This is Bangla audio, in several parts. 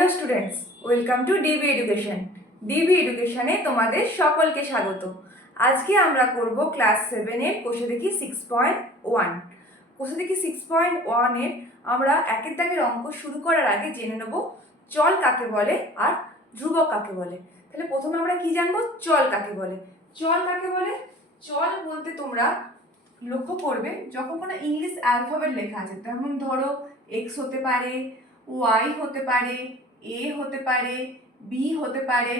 Hello students, welcome to DB education. DB এডুকেশনে তোমাদের সকলকে স্বাগত। আজকে আমরা করব ক্লাস 7-এর কোষে দেখি 6.1। কোষে দেখি 6.1-এর আমরা একের দাগের অঙ্ক শুরু করার আগে জেনে নেব চল কাকে বলে আর ধ্রুবক কাকে বলে। তাহলে প্রথমে আমরা কি জানবো? চল কাকে বলে। চল কাকে বলে? চল বলতে তোমরা লক্ষ্য করবে যখন কোনো ইংলিশ অ্যালফাবেট লেখা আছে, তেমন ধরো এক্স হতে পারে, ওয়াই হতে পারে, এ হতে পারে, বি হতে পারে,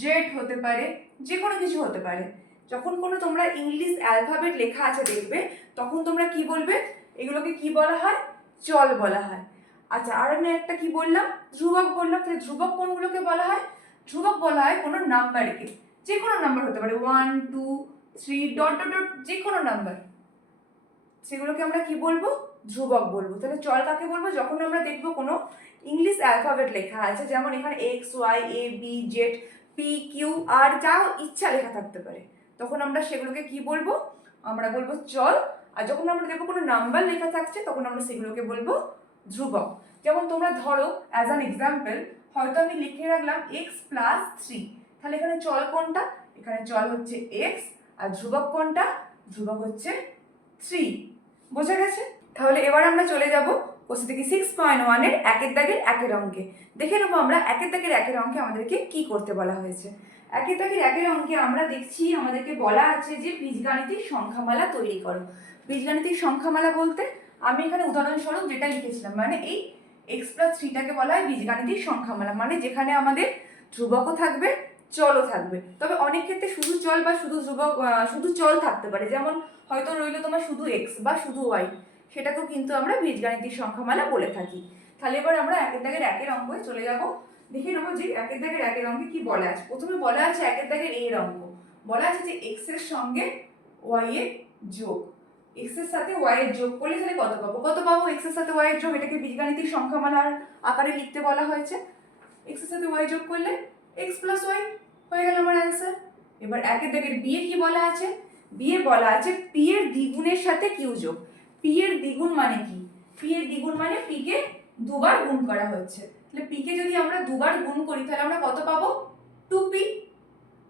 জেড হতে পারে, যে কোনো কিছু হতে পারে। যখন কোনো তোমরা ইংলিশ অ্যালফাবেট লেখা আছে দেখবে, তখন তোমরা কি বলবে? এগুলোকে কি বলা হয়? চল বলা হয়। আচ্ছা, আর আমি একটা কি বললাম? ধ্রুবক বললাম। তাহলে ধ্রুবক কোনগুলোকে বলা হয়? ধ্রুবক বলা হয় কোনো নাম্বারকে, যে কোনো নাম্বার হতে পারে, 1 2 3 ডট ডট ডট, যে কোনো নাম্বার, সেগুলোকে আমরা কি বলবো? ধ্রুবক বলবো। তাহলে চল কাকে বলবো? যখন আমরা দেখবো কোনো ইংলিশ অ্যালফাবেট লেখা আছে, যেমন এখানে x Y A B Z P Q R যা ইচ্ছা লেখা থাকতে পারে, তখন আমরা সেগুলোকে কি বলবো? আমরা বলবো চল। আর যখন আমরা দেখবো কোনো নাম্বার লেখা থাকছে, তখন আমরা সেগুলোকে বলবো ধ্রুবক। যেমন তোমরা ধরো অ্যাজ অ্যান এক্সাম্পল, হয়তো আমি লিখে রাখলাম এক্স প্লাস 3, তাহলে এখানে চল কোনটা? এখানে চল হচ্ছে এক্স, আর ধ্রুবক কোনটা? ধ্রুবক হচ্ছে 3। বোঝা গেছে? তাহলে এবার আমরা চলে যাব কোষে দেখি 6.1-এর একের দাগের একের অঙ্কে। দেখে নেবো আমরা একের দাগের একের অঙ্কে আমাদেরকে কি করতে বলা হয়েছে। একের দাগের একের অঙ্কে আমরা দেখছি আমাদেরকে বলা আছে যে বীজগাণিতিক সংখ্যামালা তৈরি করো। বীজগাণিতিক সংখ্যামালা বলতে আমি এখানে উদাহরণস্বরূপ যেটা লিখেছিলাম, মানে এই এক্স প্লাস 3টাকে বলা হয় বীজগাণিতিক সংখ্যামালা, মানে যেখানে আমাদের ধ্রুবকও থাকবে, চলও থাকবে। তবে অনেক ক্ষেত্রে শুধু চল বা শুধু ধ্রুবক, শুধু চল থাকতে পারে। যেমন হয়তো রইলো তোমার শুধু এক্স বা শুধু ওয়াই, সেটাকেও কিন্তু আমরা বীজগাণিতিক সংখ্যামালা বলে থাকি। তাহলে এবার আমরা একের দাগের একের অঙ্কে চলে যাব। দেখে নেবো যে একের দাগের একের অঙ্কে কি বলা আছে। প্রথমে বলা আছে একের দাগের এর অঙ্ক, বলা আছে যে এক্স এর সঙ্গে ওয়াই এর যোগ। এক্স এর সাথে ওয়াই এর যোগ করলে তাহলে কত পাবো? কত পাবো? এক্স এর সাথে ওয়াই এর যোগ, এটাকে বীজগাণিতিক সংখ্যামালার আকারে লিখতে বলা হয়েছে। এক্স এর সাথে ওয়াই যোগ করলে এক্স প্লাস ওয়াই হয়ে গেল আমার অ্যান্সার। এবার একের দাগের বি এ কি বলা আছে? বি এ বলা আছে পি এর দ্বিগুণের সাথে কিউ যোগ। পি এর দ্বিগুণ মানে কি? পি এর দ্বিগুণ মানে পি কে দুবার গুণ করা হচ্ছে। তাহলে পি কে যদি আমরা দুবার গুণ করি, তাহলে আমরা কত পাবো? 2p।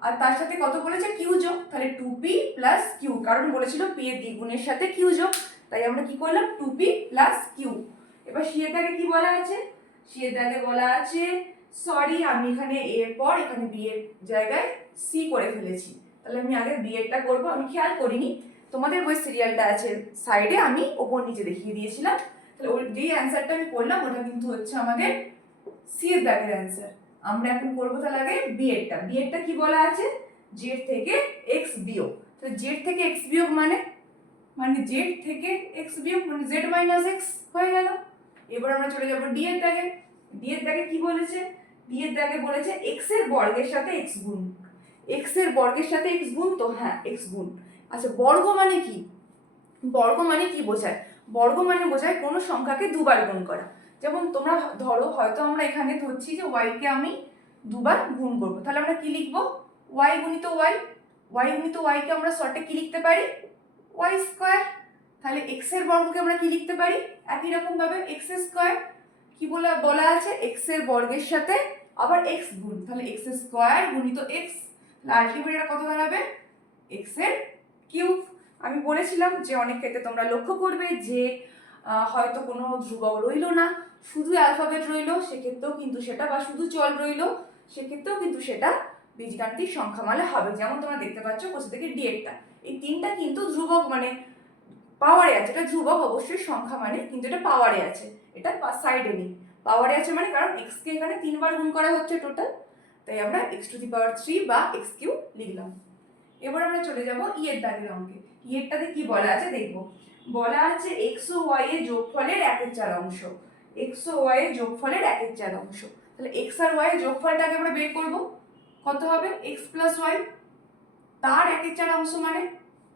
আর তার সাথে কত বলেছে? কিউ যোগ। তাহলে 2p প্লাস কিউ, কারণ বলেছিল পি এর দ্বিগুণের সাথে কিউ যোগ, তাই আমরা কি করলাম? 2p plus Q. এবার সি এর দাগে কি বলা আছে? সি এর দাগে বলা আছে, সরি আমি এখানে এ এর পর এখানে বি এর জায়গায় সি করে ফেলেছি। তাহলে আমি আগে বি এরটা করবো, আমি খেয়াল করিনি। তোমাদের বই সিরিয়ালটা আছে সাইডে, আমি ওপর নিচে দেখিয়ে দিয়েছিলাম। তাহলে ওই যে অ্যান্সারটা আমি করলাম, ওটা কিন্তু হচ্ছে আমাদের সি এর দাগের অ্যান্সার। আমরা এখন করবো তাহলে আগে বি এরটা। বি এরটা কি বলা আছে? জেড থেকে এক্স বিয়োগ। তো জেড থেকে এক্স বিয়োগ মানে জেড থেকে এক্স বিয়োগ মানে জেড মাইনাস এক্স হয়ে গেল। এবার আমরা চলে যাবো ডি এর দাগে। ডি এর দাগে কি বলেছে? ডি এর দাগে বলেছে এক্স এর বর্গের সাথে এক্স গুণ। এক্স এর বর্গের সাথে এক্স গুণ, তো হ্যাঁ এক্স গুণ। আচ্ছা, বর্গ মানে কি? বর্গ মানে কি বোঝায়? বর্গ মানে বোঝায় কোনো সংখ্যাকে দুবার গুণ করা। যেমন তোমরা ধরো হয়তো আমরা এখানে ধরছি যে ওয়াই কে আমি দুবার গুণ করবো, তাহলে আমরা কি লিখবো? ওয়াই গুণিত ওয়াই। ওয়াই গুণিত ওয়াই কে আমরা শর্টে কি লিখতে পারি? Y square. তাহলে এক্স এর বর্গকে আমরা কি লিখতে পারি? একই রকম ভাবে এক্স স্কোয়ার। কি বলা আছে? এক্স এর বর্গের সাথে আবার এক্স গুণ, তাহলে এক্স স্কোয়ার গুণিত এক্স, আলটিমেট এটা কত দাঁড়াবে? এক্স এর কিউব। আমি বলেছিলাম যে অনেক ক্ষেত্রে তোমরা লক্ষ্য করবে যে হয়তো কোনো ধ্রুবক রইলো না, শুধু অ্যালফাবেট রইলো, সেক্ষেত্রেও কিন্তু সেটা, বা শুধু চল রইলো, সেক্ষেত্রেও কিন্তু সেটা বীজগাণিতিক সংখ্যামালা হবে। যেমন তোমরা দেখতে পাচ্ছ কোষে থেকে ডি এরটা, এই তিনটা কিন্তু ধ্রুবক মানে পাওয়ারে আছে। এটা ধ্রুবক অবশ্যই সংখ্যা মানে, কিন্তু এটা পাওয়ারে আছে, এটা সাইডে নেই। পাওয়ারে আছে মানে কারণ এক্স কে এখানে 3বার গুণ করা হচ্ছে টোটাল, তাই আমরা এক্স টু দি পাওয়ার 3 বা এক্স কিউ লিখলাম। এবার আমরা চলে যাব ই এর দাগের অঙ্কে। ই এরটাতে কি বলা আছে দেখবো। বলা আছে এক্স ও ওয়াই এর যোগফলের 1/4 অংশ। এক্স ও ওয়াই এর যোগফলের 1/4 অংশ। তাহলে এক্স আর ওয়াই এর যোগফলটাকে আমরা বের করব। কত হবে? এক্স প্লাস ওয়াই, তার 1/4 অংশ মানে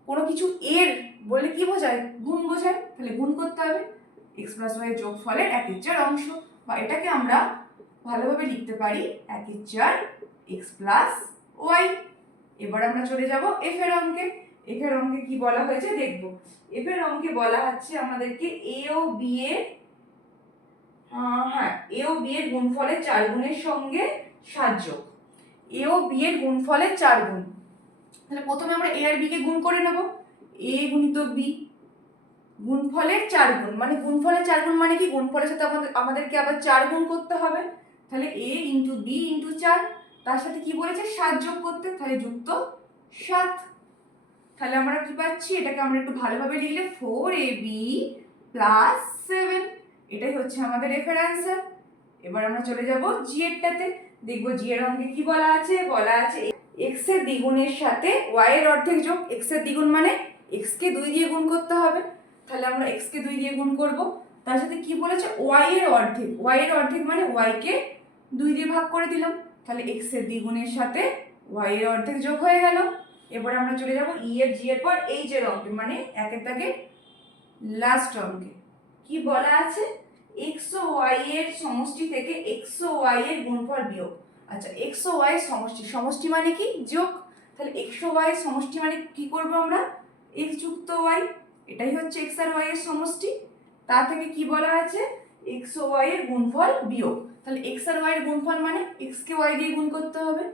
কোনো কিছু এর বললে কি বোঝায়? গুণ বোঝায়। তাহলে গুণ করতে হবে। এক্স প্লাস ওয়াই এর যোগফলের 1/4 অংশ, বা এটাকে আমরা ভালোভাবে লিখতে পারি 1/4 এক্স প্লাস ওয়াই। এবার আমরা চলে যাব এফ এর অঙ্কে। এফ এর অঙ্কে কি বলা হয়েছে দেখব। এফ এর অঙ্কে বলা হচ্ছে আমাদেরকে এ ও বি এর হ্যাঁ, এ ও বি এর গুণফলের 4 গুণের সঙ্গে 7 যোগ। এ ও বি এর গুণফলের 4 গুণ। তাহলে প্রথমে আমরা এ আর বি কে গুণ করে নেব। এ গুণিত বি গুণফলের 4 গুণ, মানে গুণফলের 4 গুণ মানে কি, গুণফলের সাথে আমাদেরকে আবার 4 গুণ করতে হবে। তাহলে এ ইন্টু বি ইন্টু 4, তার সাথে কি বলেছে 7 যোগ করতে, তাহলে যুক্ত 7। তাহলে আমরা কি পাচ্ছি, এটাকে আমরা একটু ভালোভাবে লিখলে 4ab প্লাস 7, এটাই হচ্ছে আমাদের এফ এর অ্যান্সার। এবার আমরা চলে যাব জি এরটাতে, দেখবো জি এর অঙ্কে কি বলা আছে। বলা আছে x এর দ্বিগুণের সাথে y এর অর্ধেক যোগ। x এর দ্বিগুণ মানে x কে 2 দিয়ে গুণ করতে হবে, তাহলে আমরা x কে 2 দিয়ে গুণ করব। তার সাথে কি বলেছে y এর অর্ধেক। y এর অর্ধেক মানে y কে 2 দিয়ে ভাগ করে দিলাম, তাহলে x এর দ্বিগুণের সাথে y এর অর্ধেক যোগ হয়ে গেল। এবার আমরা চলে যাব ই এর জি এর পর এইচ এর অঙ্কে, মানে একের দাগে লাস্ট অঙ্কে। কি বলা আছে, x ও y এর সমষ্টি থেকে x ও y এর গুণফল বিয়োগ। আচ্ছা, x ও y এর সমষ্টি, সমষ্টি মানে কি যোগ, তাহলে x ও y এর সমষ্টি মানে কি করব আমরা, x যুক্ত y, এটাই হচ্ছে x আর y এর সমষ্টি। তার থেকে কি বলা আছে, x ও y এর গুণফল বিয়োগ। তাহলে x আর y এর গুণফল মানে x কে y দিয়ে গুণ করতে হবে।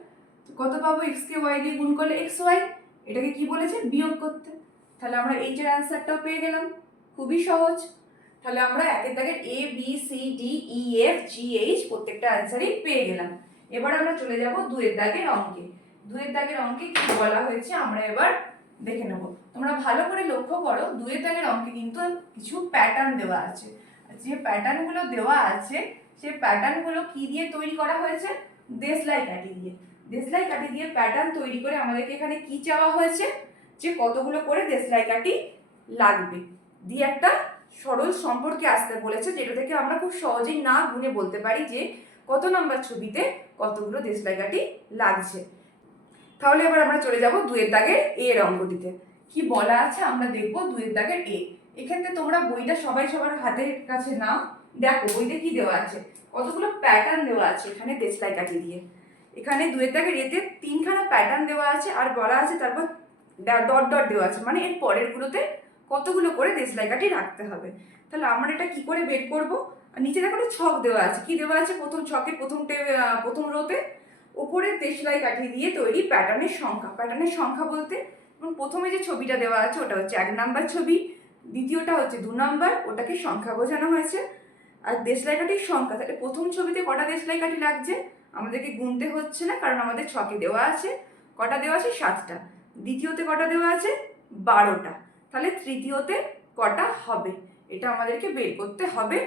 কত পাবো, x কে y দিয়ে গুণ করলে xy, এটাকে কি বলেছে বিয়োগ করতে। তাহলে আমরা এইচ এর অ্যান্সারটাও পেয়ে গেলাম, খুবই সহজ। তাহলে আমরা একের দাগের A B C D E F G H প্রত্যেকটা অ্যান্সারই পেয়ে গেলাম। এবার আমরা চলে যাব দুয়ের দাগের অঙ্কে। দুয়ের দাগের অঙ্কে কি বলা হয়েছে আমরা এবার দেখে নেব। তোমরা ভালো করে লক্ষ্য করো, দুয়ের দাগের অঙ্কে কিন্তু কিছু প্যাটার্ন দেওয়া আছে। যে প্যাটার্নগুলো দেওয়া আছে সেই প্যাটার্নগুলো কি দিয়ে তৈরি করা হয়েছে, দেশলাই কাঠি দিয়ে। দেশলাই কাঠি দিয়ে প্যাটার্ন তৈরি করে আমাদেরকে এখানে কি চাওয়া হয়েছে, যে কতগুলো করে দেশলাই কাঠি লাগবে দিয়ে একটা সরল সম্পর্কে আসতে বলেছে, যেটা থেকে আমরা খুব সহজেই না গুনে বলতে পারি যে কত নাম্বার ছবিতে কতগুলো দেশলাই কাঠি লাগছে। তাহলে এবার আমরা চলে যাব দুয়ের দাগের এ এর অঙ্ক দিতে। কি বলা আছে আমরা দেখবো দুয়ের দাগের এ। এক্ষেত্রে তোমরা বইটা সবাই সবার হাতের কাছে নাও, দেখো বইতে কি দেওয়া আছে, কতগুলো প্যাটার্ন দেওয়া আছে এখানে দেশলাই কাঠি দিয়ে। এখানে দুয়ের দাগের এতে 3খানা প্যাটার্ন দেওয়া আছে, আর বলা আছে তারপর ডট ডট দেওয়া আছে, মানে এর পরের গুলোতে কতগুলো করে দেশলাই কাঠি রাখতে হবে। তাহলে আমরা এটা কি করে বের করব, নিচে দেখো একটা ছক দেওয়া আছে। কি দেওয়া আছে, প্রথম ছকের প্রথম রোতে উপরে দেশলাই কাঠি দিয়ে তৈরি প্যাটার্নের সংখ্যা। প্যাটার্নের সংখ্যা বলতে প্রথমে যে ছবিটা দেওয়া আছে ওটা হচ্ছে 1 নাম্বার ছবি, দ্বিতীয়টা হচ্ছে 2 নাম্বার, ওটাকে সংখ্যা বোঝানো হয়েছে। আর দেশলাই কাঠির সংখ্যা, তাহলে প্রথম ছবিতে কটা দেশলাই কাঠি লাগছে আমাদেরকে গুনতে হচ্ছে না, কারণ আমাদের ছকে দেওয়া আছে কটা দেওয়া আছে 7টা। দ্বিতীয়তে কটা দেওয়া আছে 12টা, তাহলে তৃতীয়তে কটা হবে এটা আমাদেরকে বের করতে হবে।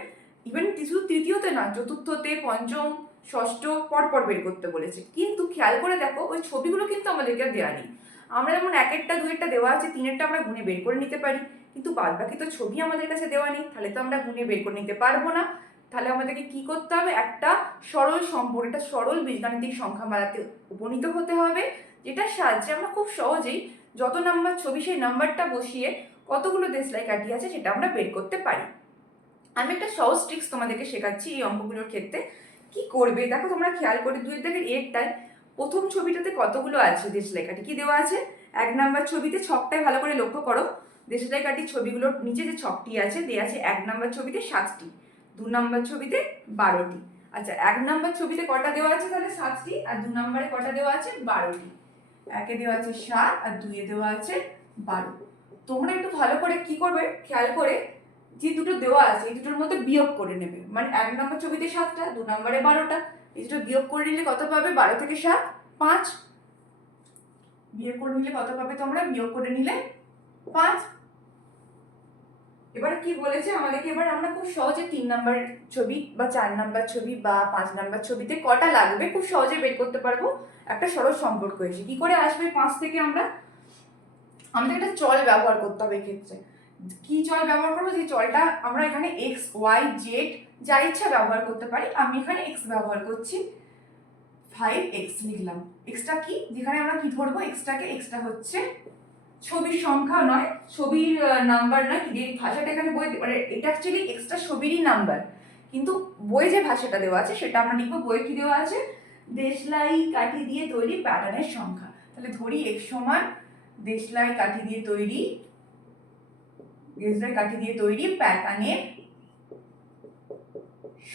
ইভেন শুধু তৃতীয়তে না, চতুর্থতে, পঞ্চম, ষষ্ঠ পরপর বের করতে বলেছে। কিন্তু খেয়াল করে দেখো ওই ছবিগুলো কিন্তু আমাদেরকে দেওয়া নেই। আমরা যেমন একেরটা দুয়েরটা দেওয়া আছে, তিনেরটা আমরা গুনে বের করে নিতে পারি, কিন্তু বাদ বাকি তো ছবি আমাদের কাছে দেওয়া নেই, তাহলে তো আমরা গুনে বের করে নিতে পারবো না। তাহলে আমাদেরকে কি করতে হবে, একটা সরল সম্পর্ক, একটা সরল বীজগাণিতিক সংখ্যা মালাতে উপনীত হতে হবে, যেটার সাহায্যে আমরা খুব সহজেই যত নাম্বার ছবি সেই নাম্বারটা বসিয়ে কতগুলো দেশলাই কাঠি আছে সেটা আমরা বের করতে পারি। আমি একটা সহজ ট্রিক্স তোমাদেরকে শেখাচ্ছি এই অঙ্কগুলোর ক্ষেত্রে। কি করবে দেখো, তোমরা খেয়াল করে দুয়ের দাগের একটায় প্রথম ছবিটাতে কতগুলো আছে দেশলাই কাঠি, কি দেওয়া আছে 1 নাম্বার ছবিতে, ছকটায় ভালো করে লক্ষ্য করো, দেশলাই কাঠির ছবিগুলোর নিচে যে ছকটি আছে দেওয়া আছে 1 নাম্বার ছবিতে 7টি, 2 নাম্বার ছবিতে 12টি। আচ্ছা, 1 নাম্বার ছবিতে কটা দেওয়া আছে তাহলে 7টি, আর 2 নাম্বারে কটা দেওয়া আছে 12টি। একে দেওয়া আছে 7 আর 2 দেওয়া আছে 12। তোমরা একটু ভালো করে কি করবে খেয়াল করে, যে দুটো দেওয়া আছে এই দুটোর মধ্যে বিয়োগ করে নেবে, মানে 1 নম্বর ছবিতে 7টা, 2 নম্বরে 12টা, এই দুটো বিয়োগ করে নিলে কত পাবে, 12 থেকে 7 5, বিয়োগ করে নিলে কত পাবে তোমরা, বিয়োগ করে নিলে 5। এবার কি বলেছে আমাদেরকে, এবার আমরা খুব সহজে 3 নাম্বার ছবি বা 4 নাম্বার ছবি বা 5 নাম্বার ছবিতে কটা লাগবে খুব সহজে বের করতে পারবো। একটা সরল সম্পর্ক এসে কি করে আসবে 5 থেকে, আমাদের একটা চল ব্যবহার করতে হবে এক্ষেত্রে। কি চল ব্যবহার করবো, যে চলটা আমরা এখানে এক্স ওয়াই জেড যা ইচ্ছা ব্যবহার করতে পারি। আমি এখানে এক্স ব্যবহার করছি, 5x লিখলাম। এক্সটা কি, যেখানে আমরা কি ধরবো এক্সটাকে, এক্সটা হচ্ছে ছবির সংখ্যা নয়, ছবির নাম্বার নয়, যে ভাষাটা এখানে বই মানে এটা অ্যাকচুয়ালি এক্সটা ছবিরই নাম্বার, কিন্তু বই যে ভাষাটা দেওয়া আছে সেটা আমরা লিখবো, বই কি দেওয়া আছে দেশলাই কাঠি দিয়ে তৈরি প্যাটার্নের সংখ্যা। তাহলে ধরি x সমান দেশলাই কাঠি দিয়ে তৈরি প্যাটার্নের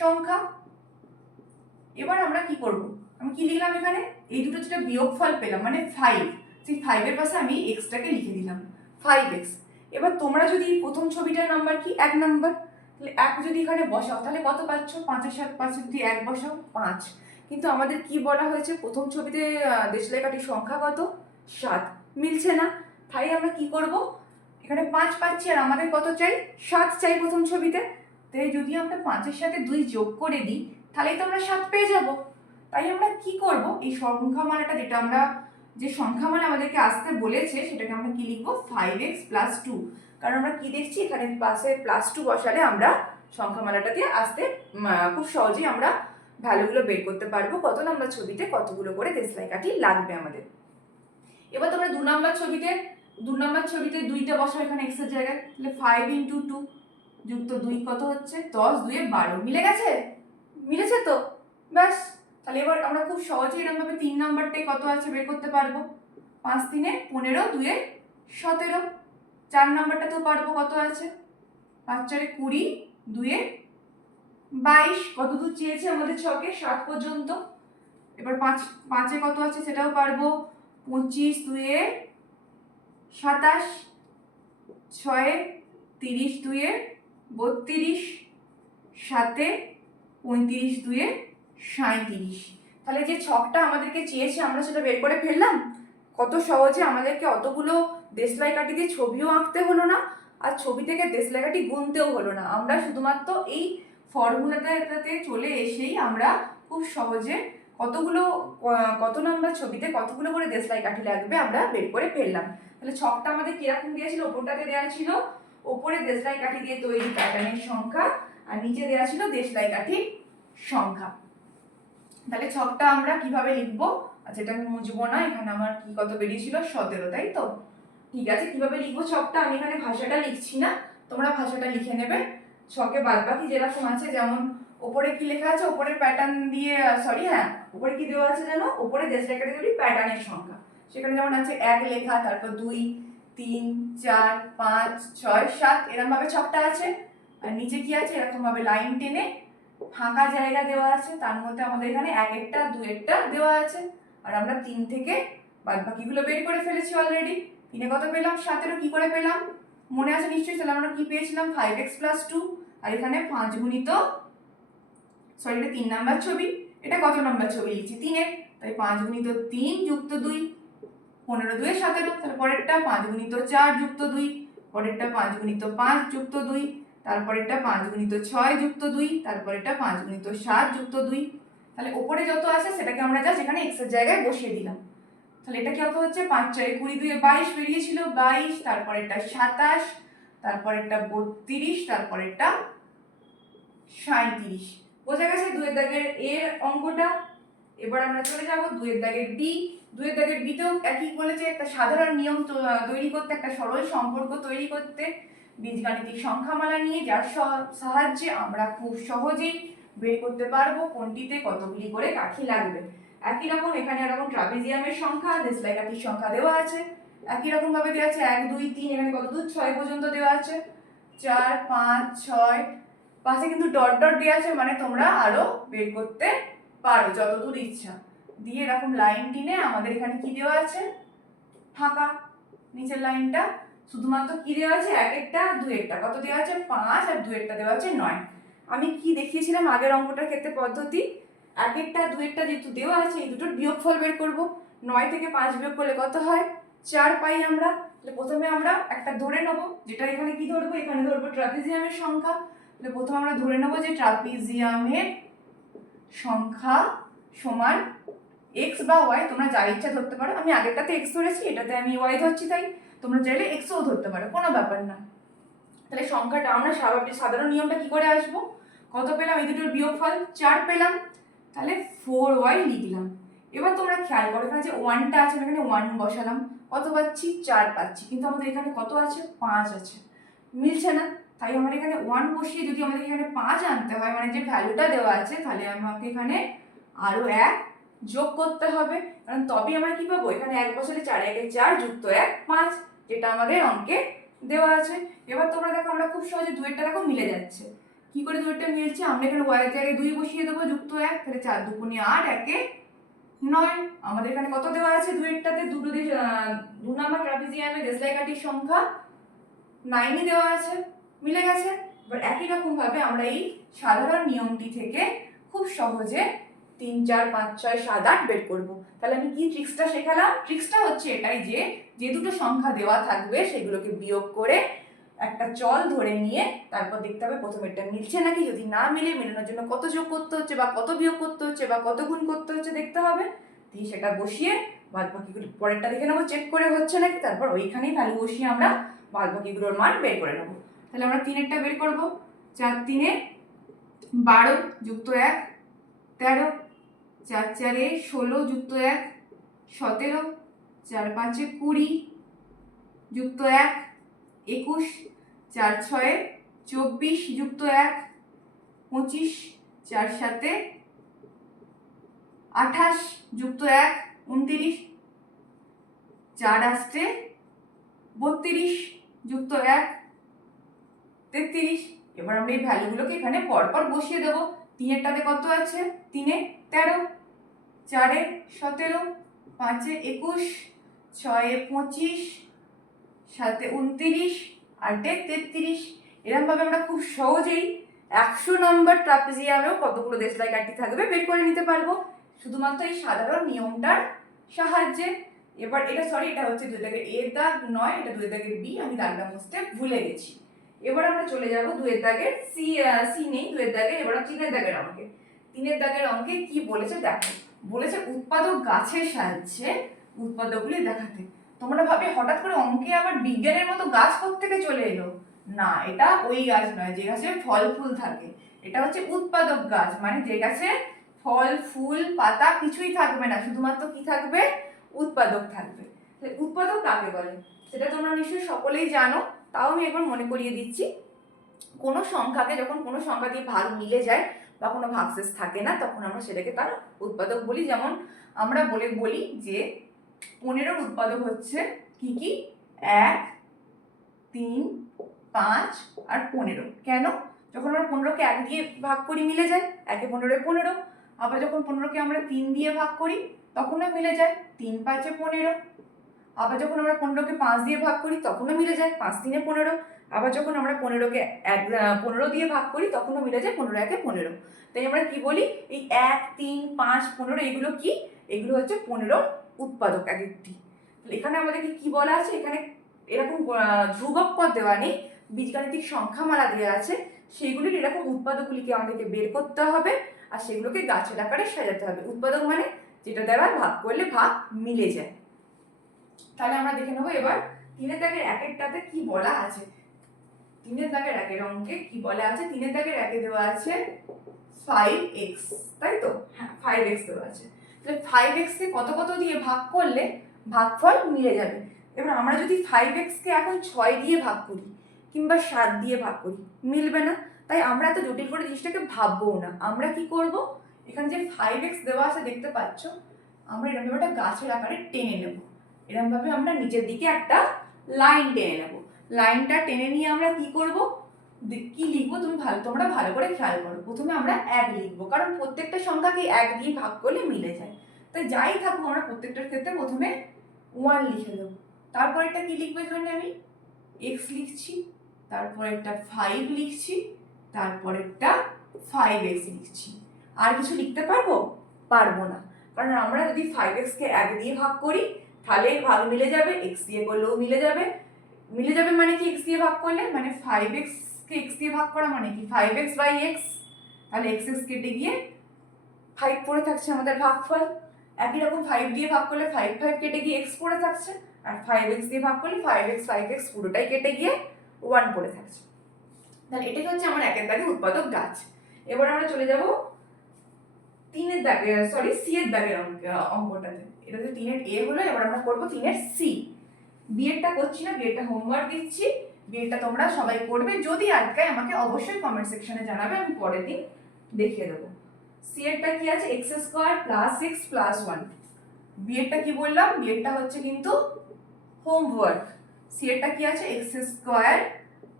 সংখ্যা। এবার আমরা কি করব, আমি কি লিখলাম এখানে, এই দুটো যেটা বিয়োগফল পেলাম মানে 5, সেই 5 এর পাশে আমি এক্সটাকে লিখে দিলাম 5x। এবার তোমরা যদি প্রথম ছবিটার নাম্বার কি 1 নাম্বার, তাহলে 1 যদি এখানে বসাও তাহলে কত পাচ্ছ, 5 এর সাথে 5 যদি 1 বসাও 5। কিন্তু আমাদের কি বলা হয়েছে, প্রথম ছবিতে দেশলাইকাঠির সংখ্যা কত, 7, মিলছে না। তাই আমরা কি করব, এখানে 5 পাচ্ছি আর আমাদের কত চাই, 7 চাই প্রথম ছবিতে। তাই যদি আমরা 5 এর সাথে 2 যোগ করে দিই তাহলেই তো আমরা 7 পেয়ে যাব। তাই আমরা কি করব, এই সংখ্যামালাটা যেটা আমরা যে সংখ্যামালা আমাদেরকে আসতে বলেছে সেটাকে আমরা কি লিখবো, 5x + 2। কারণ আমরা কি দেখছি, এখানে পাশে +2 বসালে আমরা সংখ্যামালাটা দিয়ে আসতে খুব সহজেই আমরা ভ্যালুগুলো বের করতে পারবো, কত নাম্বার ছবিতে কতগুলো করে দেশলাই কাঠি লাগবে আমাদের। এবার তোমরা 2 নাম্বার ছবিতে 2টা বসাও এখানে x এর জায়গায়, তাহলে 5 × 2 যুক্ত 2 কত হচ্ছে, 10 2 12। মিলে গেছে, মিলেছে তো, ব্যাস। তাহলে এবার আমরা খুব সহজেই এরকম ভাবে 3 নাম্বারটাই কত আছে বের করতে পারবো, 5 3 15 2 17। 4 নাম্বারটা তো পারবো, কত আছে, 5 4 20 2 22। কত দূর চেয়েছে আমাদের ছকে, 7 পর্যন্ত। এবার 5 এ কত আছে সেটাও পারবো, 25 2 27, 6 30 2 32, 7 35 2 37। তাহলে যে ছকটা আমাদেরকে চেয়েছে আমরা সেটা বের করে ফেললাম। কত সহজে, আমাদেরকে অতগুলো দেশলাই কাঠি দিয়ে ছবিও আঁকতে হলো না আর ছবি থেকে দেশলাই কাঠি গুনতেও হলো না। আমরা শুধুমাত্র এই ফর্মুলাটাতে চলে এসেই আমরা খুব সহজে কত নাম্বার ছবিতে কতগুলো করে দেশলাই কাঠি লাগবে আমরা বের করে ফেললাম। তাহলে ছকটা আমাদের কিরকম দিয়েছিল, ওপরটাতে দেওয়া ছিল ওপরে দেশলাই কাঠি দিয়ে তৈরি প্যাটার্নের সংখ্যা আর নিচে দেওয়া ছিল দেশলাই কাঠির সংখ্যা। তাহলে ছকটা আমরা কিভাবে লিখবো, আচ্ছা এটা আমি মুছবো না, এখানে আমার কি কত বেরিয়েছিল 17, তাই তো। ঠিক আছে, কিভাবে লিখবো ছকটা, আমি এখানে ভাষাটা লিখছি না, তোমরা ভাষাটা লিখে নেবে। ছকে বাদবাকি যেরকম আছে, যেমন ওপরে কি লেখা আছে, ওপরের প্যাটার্ন দিয়ে ওপরে কি দেওয়া আছে জানো, ওপরে দেশলাই কাঠিগুলি প্যাটার্নের সংখ্যা, সেখানে যেমন আছে 1 লেখা, তারপর 2 3 4 5 6 7 এরকম ভাবে ছকটা আছে। আর নিচে কি আছে, এরকম ভাবে লাইন টেনে ফাঁকা জায়গা দেওয়া আছে, তার মধ্যে আমাদের এখানে 1 1টা 2 1টা দেওয়া আছে। আর আমরা 3 থেকে বাদবাকিগুলো বের করে ফেলেছি অলরেডি। 3 কত পেলাম, 17 কি করে পেলাম মনে আছে নিশ্চয়ই, তাহলে আমরা কি পেয়েছিলাম 5x + 2। আর এখানে 5 গুণিত, সরি এটা 3 নাম্বার ছবি, এটা কত নাম্বার ছবি লিখছি, 3 এর, তাই 5 গুণিত 3 যুক্ত 2 15 2 17। তাহলে পরেরটা 5 গুণিত 4 যুক্ত 2, পরেরটা 5 গুণিত 5 যুক্ত 2, তারপরেরটা 5 গুণিত 6 যুক্ত 2, তারপরেরটা 5 গুণিত 7 যুক্ত 2। তাহলে উপরে যত আছে সেটাকে আমরা জাস্ট এখানে x এর জায়গায় বসিয়ে দিলাম। তাহলে এটা কত হচ্ছে, 5 4 20 2 22 বেরিয়েছিল, 22, তারপরেরটা 27, তারপরেরটা 32, তারপরেরটা 37। বোঝা গেছে 2 এর দাগের এর অঙ্কটা। এবার আমরা চলে যাব 2 এর দাগের বি। 2 এর দাগের বিতেও একই বলেছে, একটা সাধারণ নিয়ম তৈরি করতে, একটা সরল সম্পর্ক তৈরি করতে বীজগাণিতিক সংখ্যামালা নিয়ে, যার সাহায্যে আমরা খুব সহজেই বের করতে পারবো কোনটিতে কতগুলি করে কাঠি লাগবে। একই রকম এখানে এরকম ট্রাপিজিয়ামের সংখ্যা, দেশলাই কাঠির সংখ্যা দেওয়া আছে, একই রকম ভাবে দেওয়া আছে 1 2 3, এখানে কত দূর 6 পর্যন্ত দেওয়া আছে, 4 5 6, পাশে কিন্তু ডট ডট দেওয়া আছে, মানে তোমরা আরো বের করতে পারো যতদূর ইচ্ছা। দিয়ে এরকম লাইন টিনে আমাদের এখানে কি দেওয়া আছে, ফাঁকা নিচের লাইনটা, শুধুমাত্র কি দেওয়া আছে 1 1টা 2 1টা, কত দেওয়া আছে 5, আর 2 1টা দেওয়া আছে 9। আমি কি দেখিয়েছিলাম আগের অঙ্কটার ক্ষেত্রে পদ্ধতি, 1 1টা 2 1টা যেহেতু দেওয়া আছে এই দুটোর বিয়োগফল বের করব। 9 থেকে 5 বিয়োগ করলে কত হয়, 4 পাই আমরা। তাহলে প্রথমে আমরা একটা ধরে নেব, যেটা এখানে কি ধরবো, এখানে ধরবো ট্রাপিজিয়ামের সংখ্যা। তাহলে প্রথমে আমরা ধরে নেব যে ট্রাপিজিয়ামের সংখ্যা সমান x বা y, তোমরা যা ইচ্ছা ধরতে পারো। আমি আগেরটাতে x ধরেছি, এটাতে আমি y ধরছি, তাই তোমরা চাইলে x ও ধরতে পারো, কোনো ব্যাপার না। তাহলে সংখ্যাটা আমরা সাধারণ নিয়মটা কি করে আসবো, কত পেলাম, এই দুটোর বিয়োগফল 4 পেলাম, তাহলে 4y লিখলাম। এবার তোমরা খেয়াল করো এখানে যে 1টা আছে, এখানে 1 বসালাম, কত পাচ্ছি 4 পাচ্ছি, কিন্তু আমাদের এখানে কত আছে 5 আছে, মিলছে না। তাই আমরা এখানে 1 বসিয়ে যদি আমাদের এখানে 5 আনতে হয়, মানে যে ভ্যালুটা দেওয়া আছে, তাহলে আমাকে এখানে আরো 1 যোগ করতে হবে, কারণ তবেই আমরা কি পাবো, এখানে 1 বসালে 4 1 4 যুক্ত 1 5, যেটা আমাদের অঙ্কে দেওয়া আছে। এবার তোমরা দেখো আমরা খুব সহজে 2 এরটা দেখো মিলে যাচ্ছে, কি করে দুইটা মিলছে? আমরা এখানে ওয়াই এর জায়গায় 2 বসিয়ে দেবো, যুক্ত 1, তাহলে 4 দুগুণে 8, 1 9। আমাদের এখানে কত দেওয়া আছে? দুইটাতে দুটো দিয়ে 2 নাম্বার ট্রাপিজিয়ামে দেশলাই কাঠির সংখ্যা 9ই দেওয়া আছে, মিলে গেছে। এবার একই রকম ভাবে আমরা এই সাধারণ নিয়মটি থেকে খুব সহজে 3 4 5 6 7 8 বের করব। তাহলে আমি কি ট্রিক্সটা শেখালাম? ট্রিক্সটা হচ্ছে এটাই যে যে দুটো সংখ্যা দেওয়া থাকবে সেগুলোকে বিয়োগ করে একটা চল ধরে নিয়ে তারপর দেখতে হবে প্রথমেরটা মিলছে নাকি, যদি না মিলে মেলানোর জন্য কত যোগ করতে হচ্ছে বা কত বিয়োগ করতে হচ্ছে বা কত গুণ করতে হচ্ছে দেখতে হবে, দিয়ে সেটা বসিয়ে বাদ বাকিগুলো পরেরটা দেখে নেবো চেক করে হচ্ছে নাকি, তারপর ওইখানেই ভ্যালু বসিয়ে আমরা বাদ বাকিগুলোর মান বের করে নেবো। তাহলে আমরা 3-এরটা বের করবো। 4 3 12 যুক্ত 1 13, 4 4 16 যুক্ত 1 17, 4 5 20 যুক্ত 1 21, 4 6 24 যুক্ত 1 25, 4 7 28 যুক্ত 1 29, 4 8 32 যুক্ত 1 33। এবার আমরা এই ভ্যালুগুলোকে এখানে পরপর বসিয়ে দেবো। 3-এরটাতে কত আছে? 3-এ 13, 4-এ 17, 5-এ 21, 6-এ 25, 7-এ 29, 8-এ 33। এরকম ভাবে আমরা খুব সহজেই 100 নম্বর ট্রাপিজিয়ামেও কতগুলো দেশলাই কাঠি থাকবে বের করে নিতে পারবো শুধুমাত্র এই সাধারণ নিয়মটার সাহায্যে। এবার এটা হচ্ছে 2 দাগের এ দাগ নয়, এটা 2 দাগের বি, আমি দাগটা মুছতে ভুলে গেছি। এবার আমরা চলে যাব 2 দাগের সি নেই 2 দাগের, এবার 3 দাগের অঙ্কে। 3 দাগের অঙ্কে কি বলেছে দেখো, বলেছে উৎপাদক গাছের সাহায্যে উৎপাদকগুলি দেখাতে। তোমরা ভাবে হঠাৎ করে অঙ্কে আবার বিজ্ঞানের মতো গাছ কোত্থেকে চলে এলো? না, এটা ওই গাছ নয় যে গাছে ফল ফুল থাকে, এটা হচ্ছে উৎপাদক গাছ, মানে যে গাছে ফল ফুল পাতা কিছুই থাকবে না, শুধুমাত্র কি থাকবে? উৎপাদক থাকবে। উৎপাদক কাকে বলে সেটা তোমরা নিশ্চয়ই সকলেই জানো, তাও আমি একবার মনে করিয়ে দিচ্ছি। কোনো সংখ্যাকে যখন কোনো সংখ্যা দিয়ে ভাগ মিলে যায় বা কোনো ভাগশেষ থাকে না, তখন আমরা সেটাকে তার উৎপাদক বলি। যেমন আমরা বলি যে 15-র উৎপাদক হচ্ছে কি কি? 1 3 5 আর 15। কেন? যখন আমরা 15কে 1 দিয়ে ভাগ করি মিলে যায়, 1-এ 15 15। আবার যখন 15কে আমরা 3 দিয়ে ভাগ করি তখনও মিলে যায়, 3 5 15। আবার যখন আমরা 15কে 5 দিয়ে ভাগ করি তখনও মিলে যায়, 5 3 15। আবার যখন আমরা 15কে 15 দিয়ে ভাগ করি তখনও মিলে যায় 15 1 15। তাই আমরা কি বলি? এই 1 3 5 15 এগুলো কি? এগুলো হচ্ছে 15-র উৎপাদক এক একটি। এখানে আমাদেরকে কি বলা আছে? এখানে এরকম ধ্রুবক পদ দেওয়া নেই, বীজগাণিতিক সংখ্যামালা দেওয়া আছে, সেইগুলির এরকম উৎপাদকগুলিকে আমাদেরকে বের করতে হবে আর সেগুলোকে গাছের আকারে সাজাতে হবে। উৎপাদক মানে যেটা দ্বারা ভাগ করলে ভাগ মিলে যায়। তাহলে আমরা দেখে নেবো এবার 3 দাগের 1-এরটাতে কি বলা আছে। 3 দাগের 1-এর অঙ্কে কি বলা আছে? 3 দাগের 1-এ দেওয়া আছে 5x, তাই তো? হ্যাঁ, 5x দেওয়া আছে। তাহলে 5x কে কত কত দিয়ে ভাগ করলে ভাগফল মিলে যাবে। এবার আমরা যদি 5x কে এখন 6 দিয়ে ভাগ করি কিংবা 7 দিয়ে ভাগ করি, মিলবে না। তাই আমরা এত জটিল করে জিনিসটাকে ভাববো না। আমরা কি করব? এখানে যে 5x দেওয়া আছে দেখতে পাচ্ছ, আমরা এরকম ভাবে একটা গাছের আকারে টেনে নেব। এরকম ভাবে আমরা নিচের দিকে একটা লাইন টেনে নেব। লাইনটা টেনে নিয়ে আমরা কি করব? কি লিখবো তোমরা ভালো করে খেয়াল করো। প্রথমে আমরা 1 লিখবো, কারণ প্রত্যেকটা সংখ্যাকে 1 দিয়ে ভাগ করলে মিলে যায়। তাই যাই থাকুক আমরা প্রত্যেকটার ক্ষেত্রে প্রথমে 1 লিখে দেবো। তারপর একটা কি লিখবো? এখানে আমি x লিখছি, তারপর একটা 5 লিখছি, তারপর একটা 5x লিখছি। আর কিছু লিখতে পারবো? পারবো না, কারণ আমরা যদি 5x কে 1 দিয়ে ভাগ করি তাহলে ভাগ মিলে যাবে, x দিয়ে করলেও মিলে যাবে। মিলে যাবে মানে কি? x দিয়ে ভাগ করলে মানে 5x কে x দিয়ে ভাগ করা মানে কি? 5x by x। তাহলে x কেটে গিয়ে 5 পড়ে থাকছে আমাদের ভাগফল। একই রকম 5 দিয়ে ভাগ করলে 5 5 কেটে গিয়ে x পড়ে থাকছে, আর 5x দিয়ে ভাগ করলে 5x 5x পুরোটাই কেটে গিয়ে 1 পড়ে থাকছে। তাহলে এটাই হচ্ছে আমার 1-এর দাগে উৎপাদক গাছ। এবার আমরা চলে যাব 3-এর দাগে, সি এর দাগের অঙ্কটাতে। এটা হচ্ছে 3-এর এ হলো, এবার আমরা করব 3-এর সি। বিয়েরটা করছি না, বিয়েরটা হোমওয়ার্ক দিচ্ছি, বিয়েরটা তোমরা সবাই করবে। যদি আটকায় আমাকে অবশ্যই কমেন্ট সেকশনে জানাবে, আমি পরের দিন দেখিয়ে দেবো। সি এরটা কি আছে? x square plus x plus 1। বিয়েরটা কি বললাম? বিয়েরটা হচ্ছে কিন্তু হোমওয়ার্ক। সি এরটা কি আছে? x square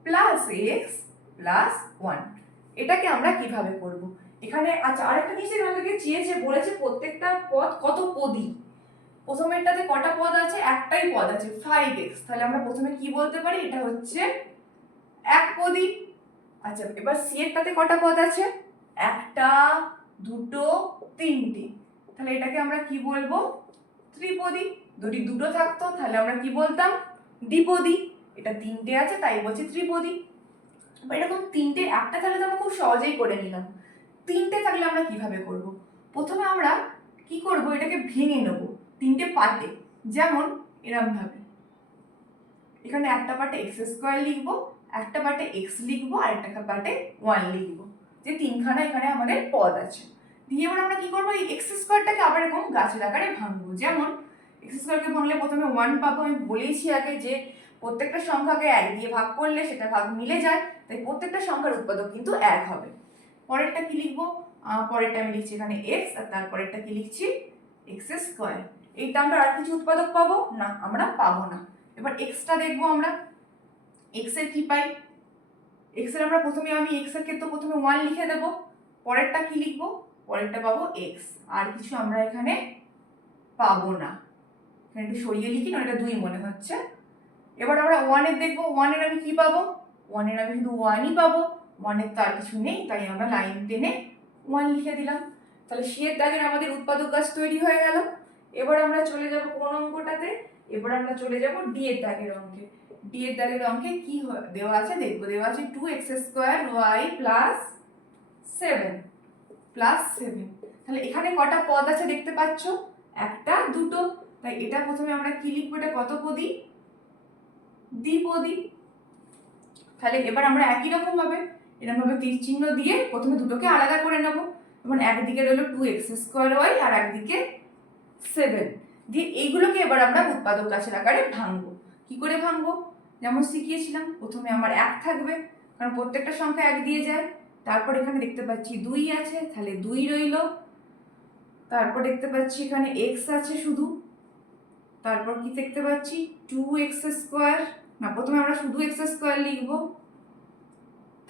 plus x plus 1। এটাকে আমরা কিভাবে করব? এখানে আচ্ছা আরেকটা জিনিস আমাদেরকে বলেছে প্রত্যেকটা পদ কত পদী। প্রথমেরটাতে কটা পদ আছে? একটাই পদ আছে 5x। তাহলে আমরা প্রথমে কি বলতে পারি? এটা হচ্ছে এক পদী। আচ্ছা এবার সি এরটাতে কটা পদ আছে? একটা, দুটো, তিনটি। তাহলে এটাকে আমরা কি বলবো? ত্রিপদী। যদি দুটো থাকতো তাহলে আমরা কি বলতাম? দ্বিপদী। এটা তিনটে আছে তাই বলছি ত্রিপদী। এরকম তিনটে, একটা থাকলে তো আমরা খুব সহজেই করে নিলাম। তিনটে থাকলে আমরা কিভাবে করব? প্রথমে আমরা কি করব? এটাকে ভেঙে নেব তিনটে পার্টে। যেমন এরকম ভাবে এখানে একটা পার্টে এক্স স্কোয়ার লিখবো, একটা পার্টে এক্স লিখবো, আর একটা পার্টে 1 লিখবো। যে তিনখানা এখানে আমাদের পদ আছে। দিয়ে এবার আমরা কি করবো? এই এক্স স্কোয়ারটাকে আবার এরকম গাছের আকারে ভাঙবো। যেমন এক্স স্কোয়ারকে ভাঙলে প্রথমে 1 পাবো। আমি বলেইছি আগে যে প্রত্যেকটা সংখ্যাকে 1 দিয়ে ভাগ করলে সেটা ভাগ মিলে যায়, তাই প্রত্যেকটা সংখ্যার উৎপাদক কিন্তু 1 হবে। পরেরটা কি লিখবো? পরেরটা আমি লিখছি এখানে এক্স, আর তারপরেরটা কি লিখছি? X square. এইটা আমরা আর কিছু উৎপাদক পাবো না? আমরা পাবো না। এবার এক্সটা দেখবো আমরা। এক্স এর কি পাই? এক্স এর আমরা প্রথমে এক্স এর ক্ষেত্রে প্রথমে 1 লিখে দেবো। পরেরটা কি লিখবো? পরেরটা পাবো এক্স। আর কিছু আমরা এখানে পাবো না। এখানে একটু সরিয়ে লিখি, না এটা 2 মনে হচ্ছে। এবার আমরা 1 এর দেখবো। 1 এর আমি কি পাবো? 1 এর আমি শুধু 1ই পাবো। 1 এর তো আর কিছু নেই, তাই আমরা লাইন টেনে 1 লিখে দিলাম। তাহলে সি এর দাগের আমাদের উৎপাদক গাছ তৈরি হয়ে গেল। এবার আমরা চলে যাব কোন অঙ্কটাতে? এবার আমরা চলে যাব ডি এর দাগের অঙ্কে। ডি এর দাগের অঙ্কে কি দেওয়া আছে দেখবো। দেওয়া আছে 2x স্কয়ার y প্লাস 7 তাহলে এখানে কটা পদ আছে দেখতে পাচ্ছ? একটা, দুটো। তাই এটা প্রথমে আমরা কি লিখবো? এটা কত পদী? দ্বিপদী। তাহলে এবার আমরা একই রকম ভাবে এরকম ভাবে তীর চিহ্ন দিয়ে প্রথমে দুটোকে আলাদা করে নেব। যেমন একদিকে রইল 2x স্কয়ার y আর একদিকে 7। দিয়ে এইগুলোকে এবার আমরা উৎপাদক গাছের আকারে ভাঙবো। কি করে ভাঙবো? যেমন শিখিয়েছিলাম, প্রথমে আমার 1 থাকবে, কারণ প্রত্যেকটা সংখ্যা 1 দিয়ে যায়। তারপর এখানে দেখতে পাচ্ছি 2 আছে, তাহলে 2 রইল। তারপর দেখতে পাচ্ছি এখানে x আছে শুধু। তারপর কি দেখতে পাচ্ছি? 2x square. না, প্রথমে আমরা শুধু x স্কয়ার লিখবো।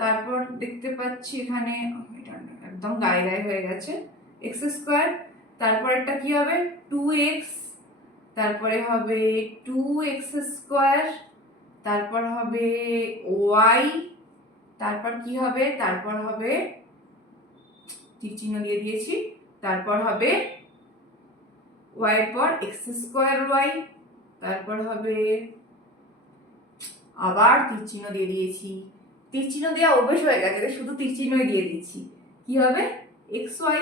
তারপর দেখতে পাচ্ছি এখানে এটা একদম গায়ে গায়ে হয়ে গেছে, x স্কয়ার। তারপর এটা কি হবে? 2x। তারপরে হবে 2x স্কয়ার। তারপর হবে y। তারপর কি হবে? তারপর হবে তীর চিহ্ন দিয়ে দিয়েছি। তারপর হবে y এর পর x স্কয়ার y। তারপর হবে আবার তীর চিহ্ন দিয়ে দিয়েছি। তীর চিহ্ন দেওয়া অভ্যেস হয়ে গেছে, শুধু তীর চিহ্নই দিয়ে দিচ্ছি। কি হবে? xy।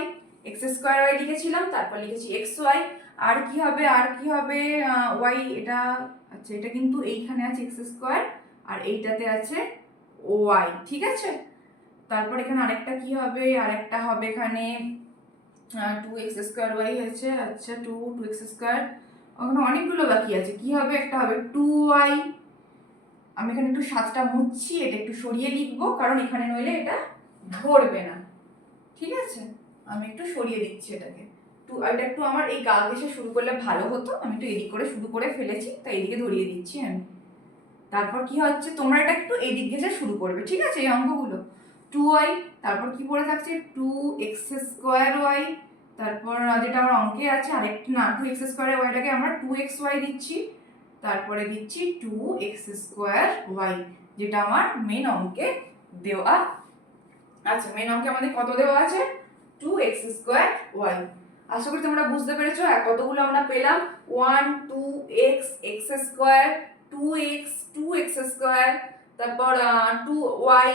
x স্কয়ার y লিখেছিলাম, তারপর লিখেছি xy। আর কি হবে? আর কি হবে? y। এটা আচ্ছা, এটা কিন্তু এইখানে আছে x স্কয়ার আর এইটাতে আছে y, ঠিক আছে। তারপর এখানে আরেকটা কি হবে? আরেকটা হবে এখানে 2x স্কয়ার y হয়েছে। আচ্ছা 2x স্কয়ার। ওখানে অনেকগুলো বাকি আছে। কি হবে? একটা হবে 2y। আমি এখানে একটু 7টা মুছছি, এটা একটু সরিয়ে লিখবো, কারণ এখানে নইলে এটা ধরবে না, ঠিক আছে। আমি একটু সরিয়ে দিচ্ছি এটাকে। এটা একটু আমার এই গা ঘেঁষে শুরু করলে ভালো হতো, আমি একটু এদিক করে শুরু করে ফেলেছি, তাই এদিকে ধরিয়ে দিচ্ছি আমি। তারপর কি হচ্ছে? তোমরা এটা একটু এদিক ঘেঁষে শুরু করবে, ঠিক আছে, এই অঙ্কগুলো। 2y। তারপর কি পড়ে থাকছে? 2x square y। তারপর যেটা আমার অঙ্কে আছে আরেকটা, না 2x স্কয়ার ওয়াইটাকে আমরা 2xy দিচ্ছি। তারপরে দিচ্ছি 2x স্কয়ার y, যেটা আমার মেন অঙ্কে দেওয়া। আচ্ছা, মেন অঙ্কে আমাদের কত দেওয়া আছে? 2x square y। আশা করি তোমরা বুঝতে পেরেছো। কতগুলো আমরা পেলাম? 1 2x x square, 2x 2x square, তারপর 2y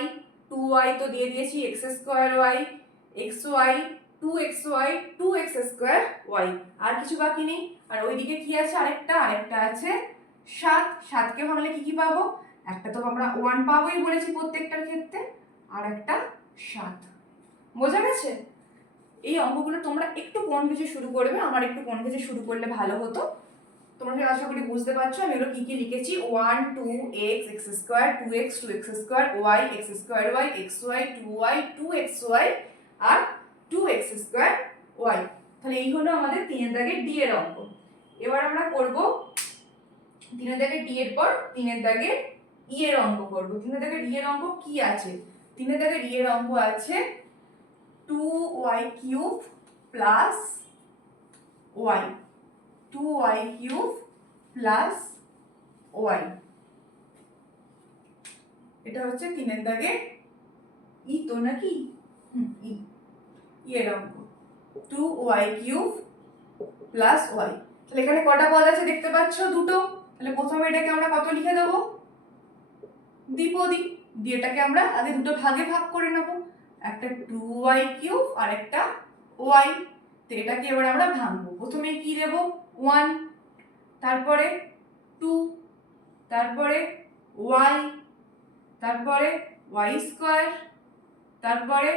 2y তো দিয়ে দিয়েছি, x square y, xy 2xy 2x square y। আর কিছু বাকি নেই। আর ওইদিকে কি আছে? আরেকটা আছে 7 কে ভাঙলে কি কি পাবো? একটা তো আমরা 1 পাবোই বলেছি প্রত্যেকটার ক্ষেত্রে, আর একটা 7। বোঝা গেছে? এই অঙ্কগুলো তোমরা একটু কোণ ঘেঁষে শুরু করবে, আমার একটু কোণ ঘেঁষে শুরু করলে ভালো হতো। তোমরা আশা করি বুঝতে পারছো আমি এগুলো কি কি লিখেছি। 1 2x x square, 2x 2x square, y x square y, xy 2y 2xy আর 2x স্কয়ার y। তাহলে এই হলো আমাদের 3 দাগের ডি এর অঙ্ক। এবার আমরা করব 3 দাগের ডি এর পর 3 দাগের ই এর অঙ্ক করব। 3 দাগের ই এর অঙ্ক কি আছে? তিনের দাগের এর অঙ্ক আছে 2y cube plus y, 2y cube plus y, এটা হচ্ছে তিনের দাগে ই তো নাকি ই এর অঙ্ক 2y কিউব প্লাস y। তাহলে এখানে কটা পদ আছে দেখতে পাচ্ছ? দুটো। তাহলে প্রথমে এটাকে আমরা কত লিখে দেবো? দ্বিপদী। দিয়ে এটাকে আমরা আগে দুটো ভাগে ভাগ করে নেব, একটা 2y কিউব আর একটা y। তো এটাকে এবার আমরা ভাঙবো। প্রথমে কি দেব? 1, তারপরে 2, তারপরে y, তারপরে y স্কয়ার, তারপরে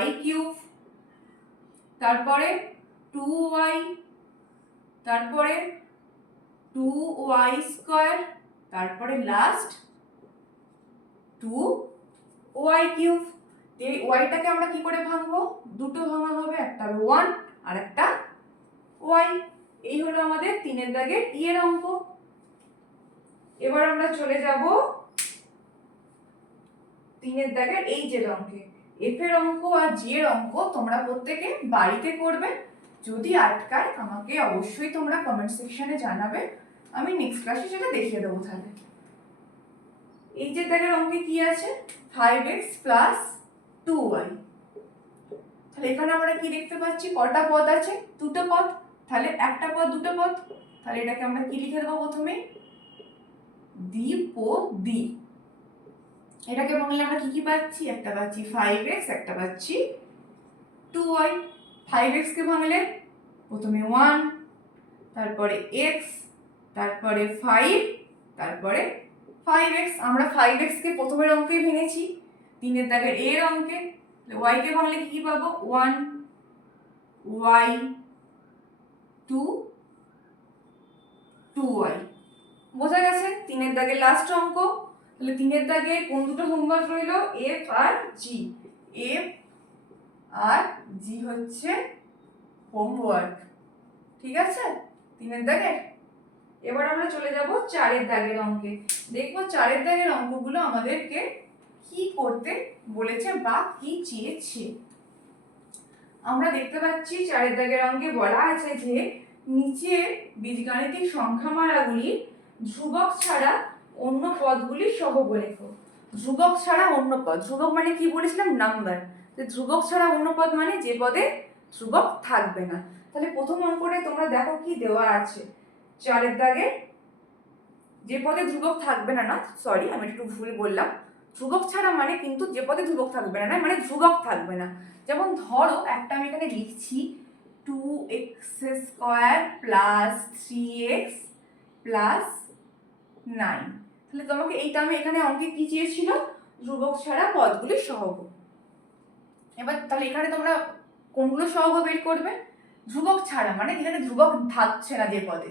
y কিউব, তারপরে 2y, তারপরে 2y স্কয়ার, তারপরে লাস্ট 2y কিউব। এই ওয়াইটাকে আমরা কি করে ভাঙবো? দুটো ভাঙা হবে, একটা হবে 1 আর একটা y। এই হলো আমাদের তিনের দাগের ই এর অঙ্ক। এবার আমরা চলে যাব তিনের দাগের এইচ এর অঙ্কে। এফ এর অঙ্ক আর জি এর অঙ্ক তোমরা প্রত্যেকে বাড়িতে করবে। যদি আটকায় আমাকে অবশ্যই তোমরা কমেন্ট সেকশনে জানাবে, আমি নেক্সট ক্লাসে সেটা দেখিয়ে দেবো। তাহলে এইচ এর দাগের অঙ্কে কি আছে? 5x plus 2y। তাহলে এখানে আমরা কি দেখতে পাচ্ছি? কটা পদ আছে? দুটো পদ। তাহলে একটা পদ দুটো পদ, তাহলে এটাকে আমরা কি লিখে দেবো? প্রথমে দ্বিপদী। এটাকে ভাঙলে আমরা কি কি পাচ্ছি? একটা পাচ্ছি 5x, একটা পাচ্ছি 2y। 5x কে ভাঙলে প্রথমে 1, তারপরে x, তারপরে 5, তারপরে 5x। আমরা 5x কে প্রথমের অঙ্কেই ভেঙেছি, তিনের দাগের এর অঙ্কে। y কে ভাঙলে কি কি পাবো? 1, y, 2, 2y। বোঝা গেছে? তিনের দাগের লাস্ট অঙ্ক। তাহলে তিনের দাগে কোন দুটো হোমওয়ার্ক রইলো? এফ আর জি। এফ আর জি হচ্ছে হোমওয়ার্ক, ঠিক আছে তিনের দাগের। এবার আমরা চলে যাব চারের দাগের অঙ্কে। দেখবো চারের দাগের অঙ্কগুলো আমাদেরকে কি করতে বলেছে বা কি চেয়েছে। আমরা দেখতে পাচ্ছি চারের দাগের অঙ্কে বলা আছে যে নিচে বীজগাণিতিক সংখ্যামালাগুলি ধ্রুবক ছাড়া অন্য পদগুলি সহগ লেখো। ধ্রুবক ছাড়া অন্য পদ, ধ্রুবক মানে কি বলেছিলাম? নাম্বার। ধ্রুবক ছাড়া অন্য পদ মানে যে পদে ধ্রুবক থাকবে না। তাহলে প্রথম অঙ্কটা তোমরা দেখো কি দেওয়া আছে। চারের দাগে যে পদে ধ্রুবক থাকবে না, সরি আমি একটু ভুল বললাম, ধ্রুবক ছাড়া মানে কিন্তু যে পদে ধ্রুবক থাকবে না মানে ধ্রুবক থাকবে না। যেমন ধরো একটা আমি এখানে লিখছি 2x square plus 3x plus 9। তাহলে তোমাকে এইটা আমি এখানে অঙ্কে কি চেয়েছিল? ধ্রুবক ছাড়া পদগুলি সহগ। এবার তাহলে এখানে তোমরা কোনগুলো সহগ বের করবে? ধ্রুবক ছাড়া মানে এখানে ধ্রুবক থাকছে না, যে পদে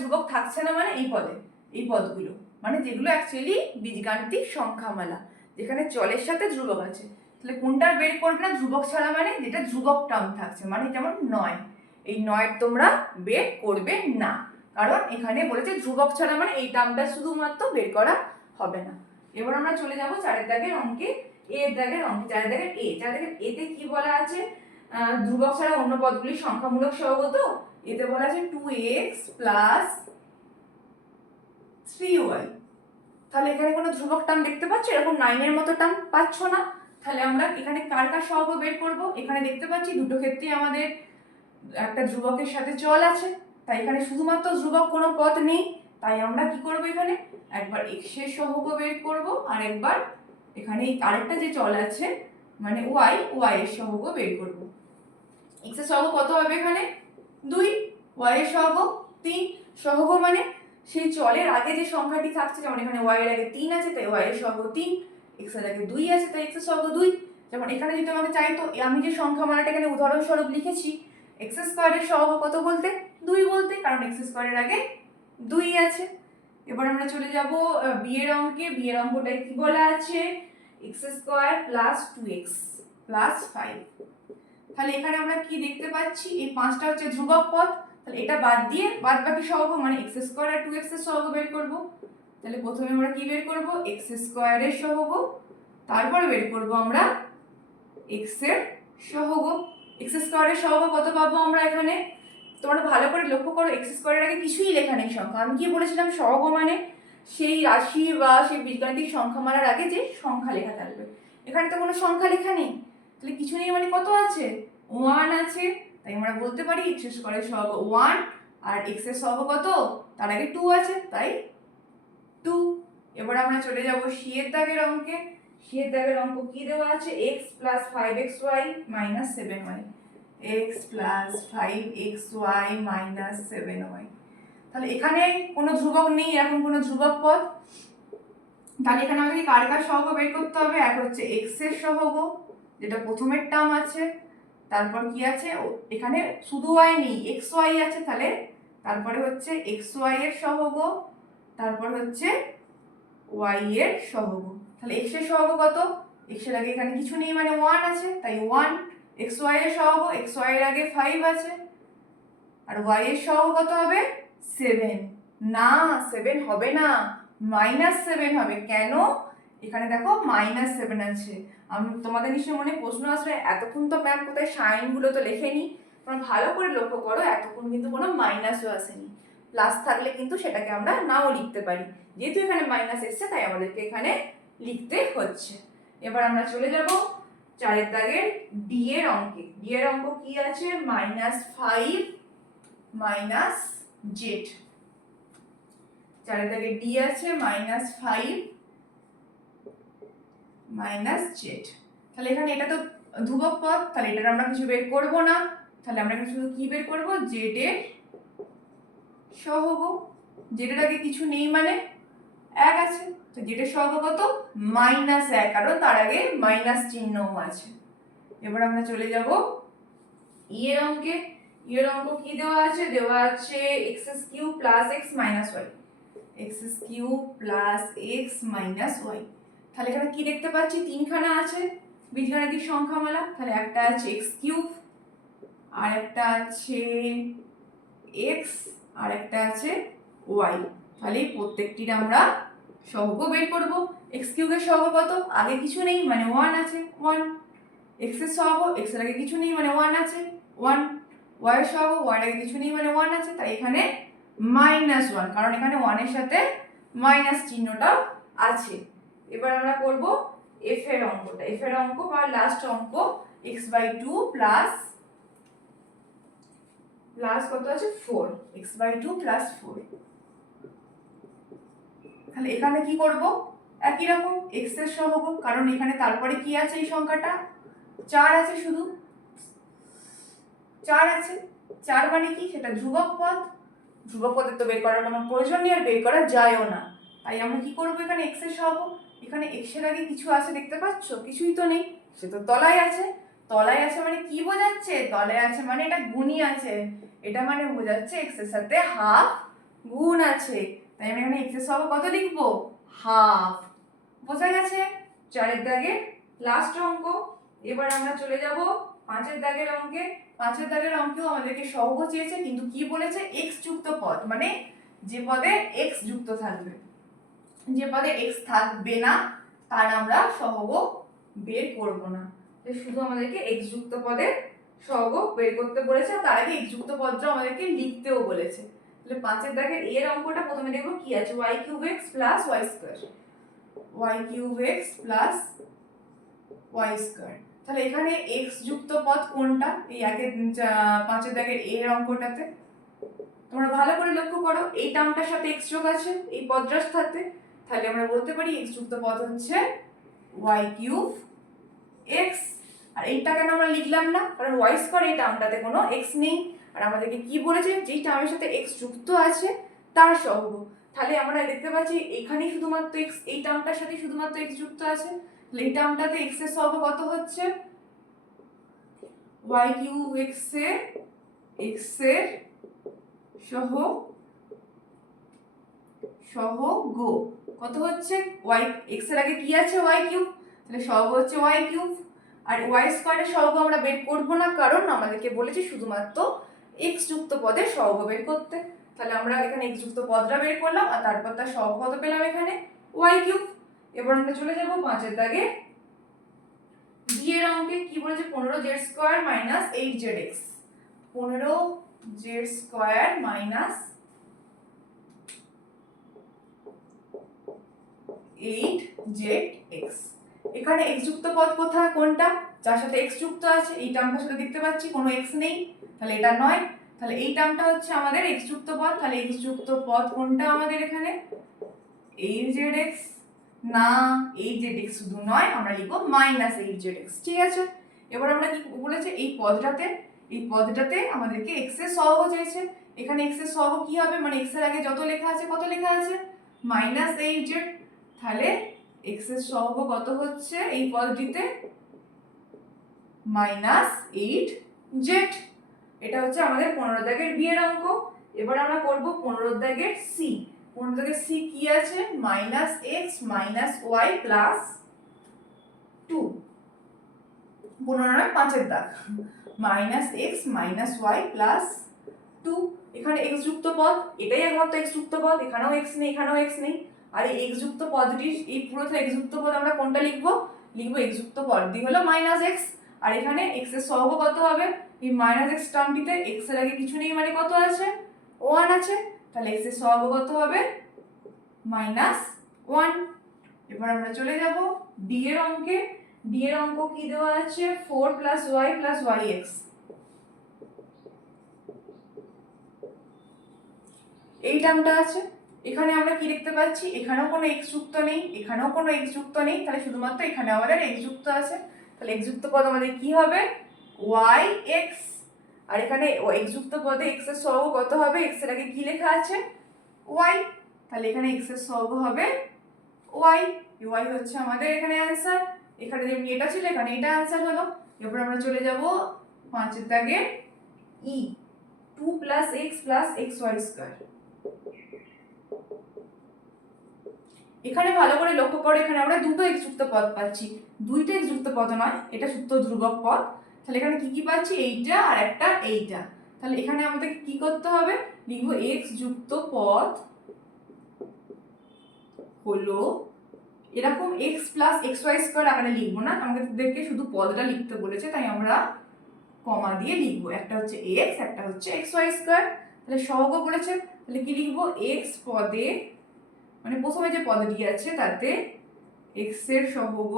ধ্রুবক থাকছে না মানে এই পদে, এই পদগুলো মানে যেগুলো অ্যাকচুয়ালি বীজগাণিতিক সংখ্যামালা, যেখানে চলের সাথে ধ্রুবক আছে। তাহলে কোনটা বের করবে না? ধ্রুবক ছাড়া মানে যেটা ধ্রুবক টার্ম থাকছে, মানে যেমন 9। এই 9 তোমরা বের করবে না, কারণ এখানে বলেছে ধ্রুবক ছাড়া মানে এই টার্মটা শুধুমাত্র বের করা হবে না। এবার আমরা চলে যাব চারের দাগের অঙ্কে, এর দাগের অঙ্কে। চারের দাগের এতে কি বলা আছে? ধ্রুবক ছাড়া অন্য পদগুলি সংখ্যামূলক সহগ। তো এতে বলা আছে 2x প্লাস 3y। তাহলে এখানে কোনো ধ্রুবক টার্ম দেখতে পাচ্ছ? এরকম 9 এর মতো টার্ম পাচ্ছ না। তাহলে আমরা এখানে কার কার সহগ বের করব? এখানে দেখতে পাচ্ছি দুটো ক্ষেত্রেই আমাদের একটা ধ্রুবকের সাথে চল আছে, তাই এখানে শুধুমাত্র ধ্রুবক কোনো পদ নেই। তাই আমরা কি করব? এখানে একবার x এর সহগ বের করব, আর একবার এখানে আরেকটা যে চল আছে মানে y এর সহগ বের করব। x এর সহগ কত হবে? এখানে 2, y এর সহগ 3। সহগ মানে সেই চলের আগে যে সংখ্যাটি থাকছে, যেমন এখানে y এর আগে 3 আছে তাই y এর সহগ 3, x এর আগে 2 আছে তাই x এর সহগ 2। যেমন এখানে যদি আমাকে চাইতো, আমি যে সংখ্যামালাটা এখানে উদাহরণস্বরূপ লিখেছি x স্কয়ারের সহগ কত বলতে? 2 বলতে, কারণ x স্কয়ারের আগে 2 আছে। এবার আমরা চলে যাব বি এর অঙ্কে। বি এর অঙ্কটায় কি বলা আছে? x square plus 2x plus 5। তাহলে এখানে আমরা কি দেখতে পাচ্ছি? এই 5টা হচ্ছে ধ্রুবক পদ। তাহলে এটা বাদ দিয়ে বাদ বাকি সহগ মানে x স্কয়ার আর 2x এর সহগ বের করব। তাহলে প্রথমে আমরা কি বের করব? x স্কয়ারের সহগ তারপরে বের করব আমরা এক্স এর সহগ। এক্স স্কোয়ারের সহগ কত পাবো আমরা এখানে? তোমরা ভালো করে লক্ষ্য করো, এক্স স্কোয়ারের আগে কিছুই লেখা নেই সংখ্যা। আমি কি বলেছিলাম, সহগ মানে সেই রাশি বা সেই বীজগাণিতিক সংখ্যা মানার আগে যে সংখ্যা লেখা থাকবে। এখানে তো কোনো সংখ্যা লেখা নেই, তাহলে কিছু নেই মানে কত আছে? 1 আছে। তাই আমরা বলতে পারি এক্স স্কোয়ারের সহগ 1, আর এক্স এর সহগ কত? তার আগে 2 আছে, তাই 2। এবার আমরা চলে যাব সি এর দাগের অঙ্কে। সি এর দাগের অঙ্ক কি দেওয়া আছে? x plus 5xy minus 7y। x plus 5xy minus 7y। তাহলে এখানে কোনো ধ্রুবক নেই, এখন কোনো ধ্রুবক পদ। তাহলে এখানে আমাদেরকে কার কার সহগ বের করতে হবে? এক হচ্ছে x এর সহগ, যেটা প্রথমের টার্ম আছে। তারপর কি আছে? এখানে শুধু y নেই, xy আছে। তাহলে তারপরে হচ্ছে xy এর সহগ, তারপর হচ্ছে y এর সহগ। তাহলে x এর সহগ কত? x এর আগে এখানে কিছু নেই মানে 1 আছে, তাই 1। xy এর সহগ, xy এর আগে 5 আছে, আর y এর সহগ কত হবে? 7। না, 7 হবে না, -7 হবে। কেন? এখানে দেখো -7 আছে। তোমাদের নিশ্চয়ই মনে প্রশ্ন আসবে, এতক্ষণ তো ম্যাম কোথায় সাইনগুলো তো লেখেনি। তোমরা ভালো করে লক্ষ্য করো, এতক্ষণ কিন্তু কোনো মাইনাসও আসেনি। প্লাস থাকলে কিন্তু সেটাকে আমরা নাও লিখতে পারি। যেহেতু এখানে মাইনাস এসছে, তাই আমাদেরকে এখানে লিখতে হচ্ছে। এবার আমরা চলে যাব 4 দাগের ডি এর অঙ্কে। ডি এর অঙ্ক কি আছে? -5 মাইনাস জেড। 4 দাগের ডি আছে -5 মাইনাস জেড। তাহলে এখানে এটা তো ধ্রুবক পদ, তাহলে এটার আমরা কিছু বের করব না। তাহলে আমরা এখানে শুধু কি বের করব? জেড এর সহগ। জেড এর আগে কিছু নেই মানে 1 আছে, তো জেড এর সহগ কত? -1, কারণ তার আগে মাইনাস চিহ্নও আছে। এবার আমরা চলে যাব ই এর অঙ্কে। ই এর অঙ্ক কি দেওয়া আছে? দেওয়া আছে x³ + x - y। x³ + x - y। তাহলে এখানে কি দেখতে পাচ্ছি? তিনখানা আছে বীজগাণিতিক সংখ্যামালা। তাহলে একটা আছে x³, আর একটা আছে x, আর একটা আছে y। তাহলে এই প্রত্যেকটির আমরা সহগ বের করব। x³ এর সহগ কত? আগে কিছু নেই মানে 1 আছে, 1। x এর সহগ, x এর আগে কিছু নেই মানে 1 আছে, 1। y এর সহগ, y এর আগে কিছু নেই মানে 1 আছে, তাই এখানে -1, কারণ এখানে 1 এর সাথে মাইনাস চিহ্নটাও আছে। এবার আমরা করব f এর অঙ্কটা। f এর অঙ্ক বা লাস্ট অঙ্ক x/2 প্লাস কত আছে? 4। x/2 + 4। তাহলে এখানে কি করব? একই রকম x এর সহগ, কারণ এখানে তারপরে কি আছে? এই সংখ্যাটা 4 আছে, শুধু 4 আছে। 4 মানে কি? সেটা ধ্রুবক পদ। ধ্রুবক পদের তো বের করার কোনো প্রয়োজন নেই, আর বের করা যায়ও না। তাই আমরা কি করব? এখানে x এর সহগ, এখানে x এর আগে কিছু আছে দেখতে পাচ্ছ? কিছুই তো নেই, সে তো তলায় আছে। তলায় আছে মানে কি বোঝাচ্ছে? তলায় আছে মানে এটা গুণই আছে, এটা মানে বোঝাচ্ছে x এর সাথে হাফ গুণ আছে। তাই আমি এখানে x এর সহগ কত লিখবো? হাফ। বোঝা গেছে? 4 দাগে লাস্ট অঙ্ক। এবার আমরা চলে যাব 5 দাগের অঙ্কে। 5 দাগের অঙ্কেও আমাদেরকে সহগ চেয়েছে, কিন্তু কি বলেছে? x যুক্ত পদ, মানে যে পদে x যুক্ত থাকবে। যে পদে x থাকবে না তার আমরা সহগ বের করব না। শুধু আমাদেরকে x যুক্ত পদের সহগ বের করতে বলেছে, তার আগে x যুক্ত পদটা আমাদেরকে লিখতেও বলেছে। তাহলে 5 দাগের এর অঙ্কটা প্রথমে দেখব কি আছে? y³ x + y²। y³ x + y²। তাহলে এখানে x যুক্ত পদ কোনটা? এই 5 দাগের এর অঙ্কটাতে তোমরা ভালো করে লক্ষ্য করো, এই টার্মটার সাথে x যোগ আছে এই পদটার সাথে। তাহলে আমরা বলতে পারি x যুক্ত পদ হচ্ছে y³ x। আর এইটা কেন আমরা লিখলাম না? কারণ y² এই টার্মটাতে কোনো x নেই, আর আমাদেরকে কি বলেছে? যেই টার্মের সাথে x যুক্ত আছে তার সহগ। তাহলে আমরা দেখতে পাচ্ছি এখানেই শুধুমাত্র x, এই টার্মটার সাথে শুধুমাত্র x যুক্ত আছে। তাহলে এই টার্মটাতে x এর সহগ কত হচ্ছে? y³ x এর সহগ কত হচ্ছে? y, x এর আগে কি আছে? y³, তাহলে সহগ হচ্ছে y³। আর y² এর সহগ আমরা বের করব না, কারণ আমাদেরকে বলেছে শুধুমাত্র x যুক্ত পদের সহগ বের করতে। তাহলে আমরা এখানে x যুক্ত পদটা বের করলাম, আর তারপর তার সহগ কত পেলাম? এখানে y³। এবার আমরা চলে যাব 5 দাগে ডি এর অঙ্কে কি বলেছে 15z square minus 8zx, 15z square minus 8zx। এখানে x যুক্ত পদ কোথায়, কোনটা, যার সাথে x যুক্ত আছে এই টার্মটার সাথে দেখতে পাচ্ছি কোনো x নেই, তাহলে এটা নয়। তাহলে এই টার্মটা হচ্ছে আমাদের x যুক্ত পদ। তাহলে x যুক্ত পদ কোনটা আমাদের এখানে 8zx, না 8zx শুধু নয়, আমরা লিখবো মাইনাস 8zx। ঠিক আছে, এবার আমরা কি বলেছে এই পদটাতে আমাদেরকে x এর সহগ চাইছে। এখানে x এর সহগ কি হবে, মানে x এর আগে যত লেখা আছে কত লেখা আছে মাইনাস 8z, তাহলে x এর সহগ কত হচ্ছে এই পদটিতে মাইনাস 8z। এটা হচ্ছে আমাদের 15 দাগের বি এর অঙ্ক। এবার আমরা করব 15 দাগের সি। 15 দাগের সি কি আছে, minus x minus y plus 2। 15 5 এর দাগ, minus x minus y plus 2। এখানে x যুক্ত পদ, এটাই একমাত্র x যুক্ত পদ, এখানেও x নেই এখানেও x নেই। আর এই x যুক্ত পদটি, এই পুরোটা x যুক্ত পদ আমরা কোনটা লিখবো, x যুক্ত পদটি হলো মাইনাস x। আর এখানে x এর সহগ কত হবে, এই মাইনাস x টার্মটিতে x এর আগে কিছু নেই মানে কত আছে 1 আছে, তাহলে x এর সহগ কত হবে মাইনাস 1। এবার আমরা চলে যাব ডি এর অঙ্কে। ডি এর অঙ্ক কি দেওয়া আছে 4 প্লাস y প্লাস yx। এই টার্মটা আছে, এখানে আমরা কি দেখতে পাচ্ছি, এখানেও কোনো x যুক্ত নেই এখানেও কোনো x যুক্ত নেই, তাহলে শুধুমাত্র এখানে আমাদের x যুক্ত আছে। তাহলে x যুক্ত পদ আমাদের কি হবে yx। আর এখানে x যুক্ত পদে x এর সহগ কত হবে, x এর আগে কি লেখা আছে y, তাহলে এখানে x এর সহগ হবে y। y হচ্ছে আমাদের এখানে অ্যানসার। এখানে যে এটা ছিল এখানে এটা অ্যানসার হলো। এরপর আমরা চলে যাব 5 এর দাগে ই, 2 plus x plus xy square. এখানে ভালো করে লক্ষ্য করো, এখানে আমরা দুটো x যুক্ত পদ পাচ্ছি, দুইটা x যুক্ত পদ নয়, এটা শুদ্ধ ধ্রুবক পদ। তাহলে এখানে কি কি পাচ্ছি, এইটা আর একটা এইটা। তাহলে এখানে আমাদের কি করতে হবে, লিখবো x যুক্ত পদ হলো এরকম x প্লাস xy স্কয়ার আকারে লিখবো না, আমাদেরকে শুধু পদটা লিখতে বলেছে, তাই আমরা কমা দিয়ে লিখবো, একটা হচ্ছে x একটা হচ্ছে xy স্কয়ার। তাহলে সহগ বলেছে, তাহলে কি লিখবো x পদে, মানে প্রথমে যে পদটি আছে তাতে x এর সহগ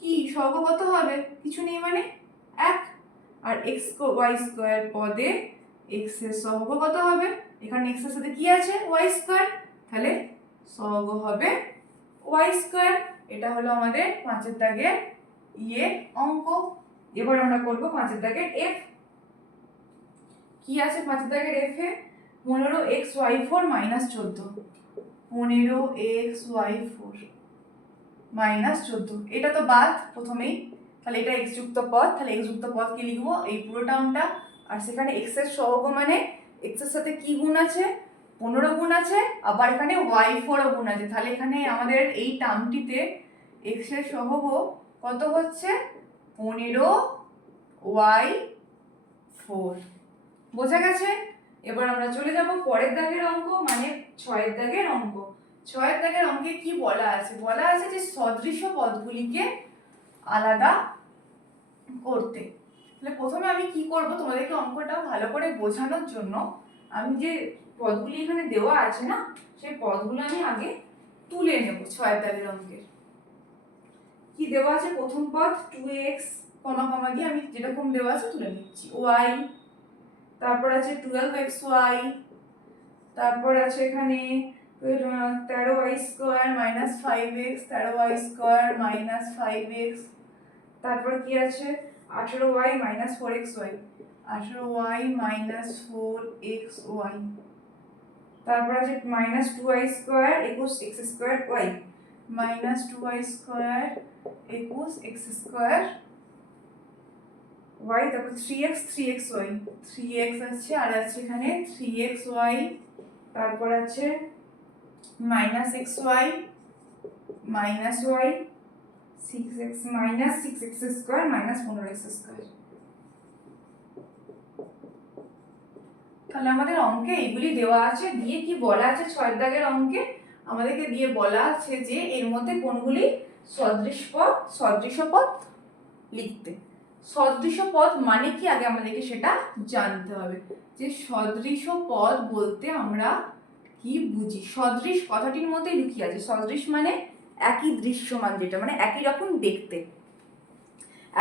কি, সহগ কত হবে কিছু নেই মানে 1। আর xy স্কয়ার পদে x এর সহগ কত হবে, এখানে x এর সাথে কি আছে y স্কয়ার, তাহলে সহগ হবে y স্কয়ার। এটা হলো আমাদের 5 এর দাগের ইয়ে অঙ্ক। এবার আমরা করব 5 এর দাগের f। কি আছে 5 এর দাগের f এ 15xy4 মাইনাস 14, 15xy4 মাইনাস 14, এটা তো বাদ প্রথমেই, তাহলে এটা x যুক্ত পদ। তাহলে x যুক্ত পদ কি লিখবো, এই পুরো টার্মটা, আর সেখানে x এর সহগ মানে x এর সাথে কি গুণ আছে 15 গুণ আছে, আবার এখানে y4 গুণ আছে। তাহলে এখানে আমাদের এই টার্মটিতে x এর সহগ কত হচ্ছে 15y4। বোঝা গেছে? এবার আমরা চলে যাব পরের দাগের অঙ্ক, মানে 6 এর দাগের অঙ্ক। 6 এর দাগের অঙ্কে কি বলা আছে, বলা আছে যে সদৃশ্য পদগুলিকে আলাদা করতে। তাহলে প্রথমে আমি কি করব, তোমাদেরকে অঙ্কটা ভালো করে বোঝানোর জন্য আমি যে পদগুলি এখানে দেওয়া আছে না, সেই পদগুলো আমি আগে তুলে নেব। 6 এর দাগের অঙ্কের কি দেওয়া আছে, প্রথম পদ 2x কমা কমা দিয়ে আমি যেরকম দেওয়া আছে তুলে নিচ্ছি, y, তারপর আছে 12xy, তারপর আছে এখানে 13y square minus 5x, 13y square minus 5x, তারপর কি আছে 18y minus 4xy, 18y minus 4xy, তারপর আছে minus 2y square equals x square y, minus 2y square equals x square y, তারপর 3x 3xy, 3x আছে আর আছে এখানে 3xy, তারপর আছে minus xy minus y, 6x minus 6x square minus 15x square. তাহলে আমাদের অঙ্কে এইগুলি দেওয়া আছে, দিয়ে কি বলা আছে 6 এর দাগের অঙ্কে আমাদেরকে দিয়ে বলা আছে যে এর মধ্যে কোনগুলি সদৃশ পদ লিখতে। সদৃশ পদ মানে কি আগে আমাদেরকে সেটা জানতে হবে, যে সদৃশ পদ বলতে আমরা কি বুঝি। সদৃশ কথাটির মধ্যেই লুকিয়ে আছে। সদৃশ মানে একই দৃশ্যমান, যেটা মানে একই রকম দেখতে।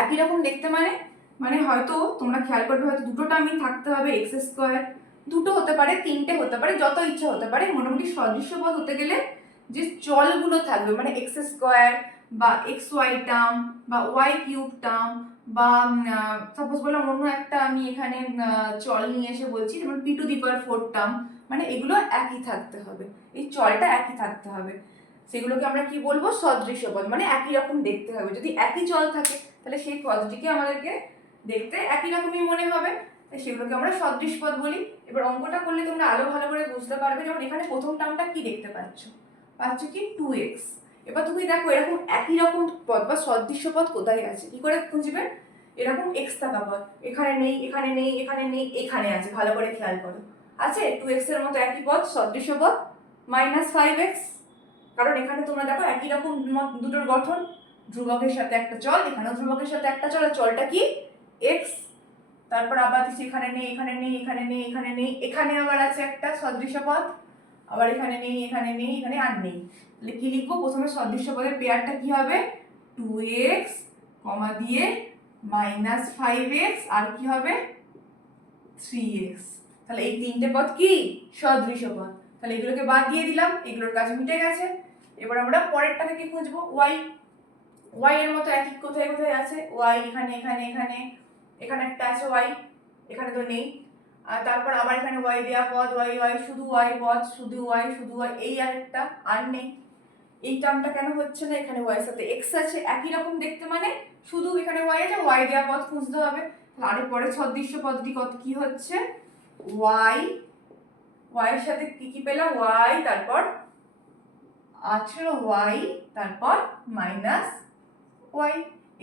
একই রকম দেখতে মানে মানে হয়তো তোমরা খেয়াল করবে, হয়তো দুটো টার্মই থাকতে হবে, এক্স স্কোয়ার, দুটো হতে পারে, তিনটে হতে পারে, যত ইচ্ছা হতে পারে। মোটামুটি সদৃশ্য পদ হতে গেলে যে চলগুলো থাকবে, মানে এক্স স্কোয়ার বা এক্স ওয়াই টার্ম বা ওয়াই কিউব টার্ম, বা সাপোজ বললাম অন্য একটা আমি এখানে চল নিয়ে এসে বলছি, যেমন P to the power 4 term, মানে এগুলো একই থাকতে হবে, এই চলটা একই থাকতে হবে। সেগুলোকে আমরা কি বলবো? সদৃশ্য পদ, মানে একই রকম দেখতে হবে। যদি একই চল থাকে তাহলে সেই পদটিকে আমাদেরকে দেখতে একই রকমই মনে হবে, তাই সেগুলোকে আমরা সদৃশ পদ বলি। এবার অঙ্কটা করলে তোমরা আরো ভালো করে বুঝতে পারবে। যেমন এখানে প্রথম টার্মটা কি দেখতে পাচ্ছ কি 2x। এবার তুমি দেখো এরকম একই রকম পদ বা সদৃশ্য পদ কোথায় আছে, কি করে খুঁজবে? এরকম এক্স থাকা পদ এখানে নেই, এখানে নেই, এখানে নেই, এখানে আছে, ভালো করে খেয়াল করো। আছে 2x এর মতো একই পদ, সদৃশ্য পদ -5x। কারণ এখানে তোমরা দেখো একই রকম দুটোর গঠন, ধ্রুবকের সাথে একটা চল, এখানেও ধ্রুবকের সাথে একটা চল, আর চলটা কি x। তারপর আবার দিচ্ছি এখানে নেই, এখানে নেই, এখানে নেই, এখানে নেই, এখানে আবার আছে একটা সদৃশ্য পদ, আবার এখানে নেই, এখানে নেই, এখানে আর নেই। তাহলে কি লিখবো? প্রথমে সদৃশ্য পদের পেয়ারটা কি হবে? 2x কমা দিয়ে -5x, আর কি হবে 3x। তাহলে এই তিনটে পদ কি সদৃশ্য পদ। তাহলে এগুলোকে বাদ দিয়ে দিলাম, এগুলোর কাজ মিটে গেছে। এবার আমরা পরেরটাকে কি খুঁজবো? y। y এর মতো একই কোথায় কোথায় আছে? y এখানে, এখানে, এখানে, এখানে একটা আছে y, এখানে তো নেই। আর তারপর আবার এখানে y দেয়া পদ, y শুধু y পদ, শুধু y, শুধু y, এই আরেকটা আর নেই। এই টার্মটা কেন হচ্ছে না? এখানে y এর সাথে x আছে, একই রকম দেখতে মানে শুধু এখানে y আছে, y দেয়া পদ খুঁজতে হবে। তাহলে পরে সদৃশ্য পদটি কত কি হচ্ছে? y, y এর সাথে কি কি পেলাম? y, তারপর আছে y, তারপর মাইনাস y।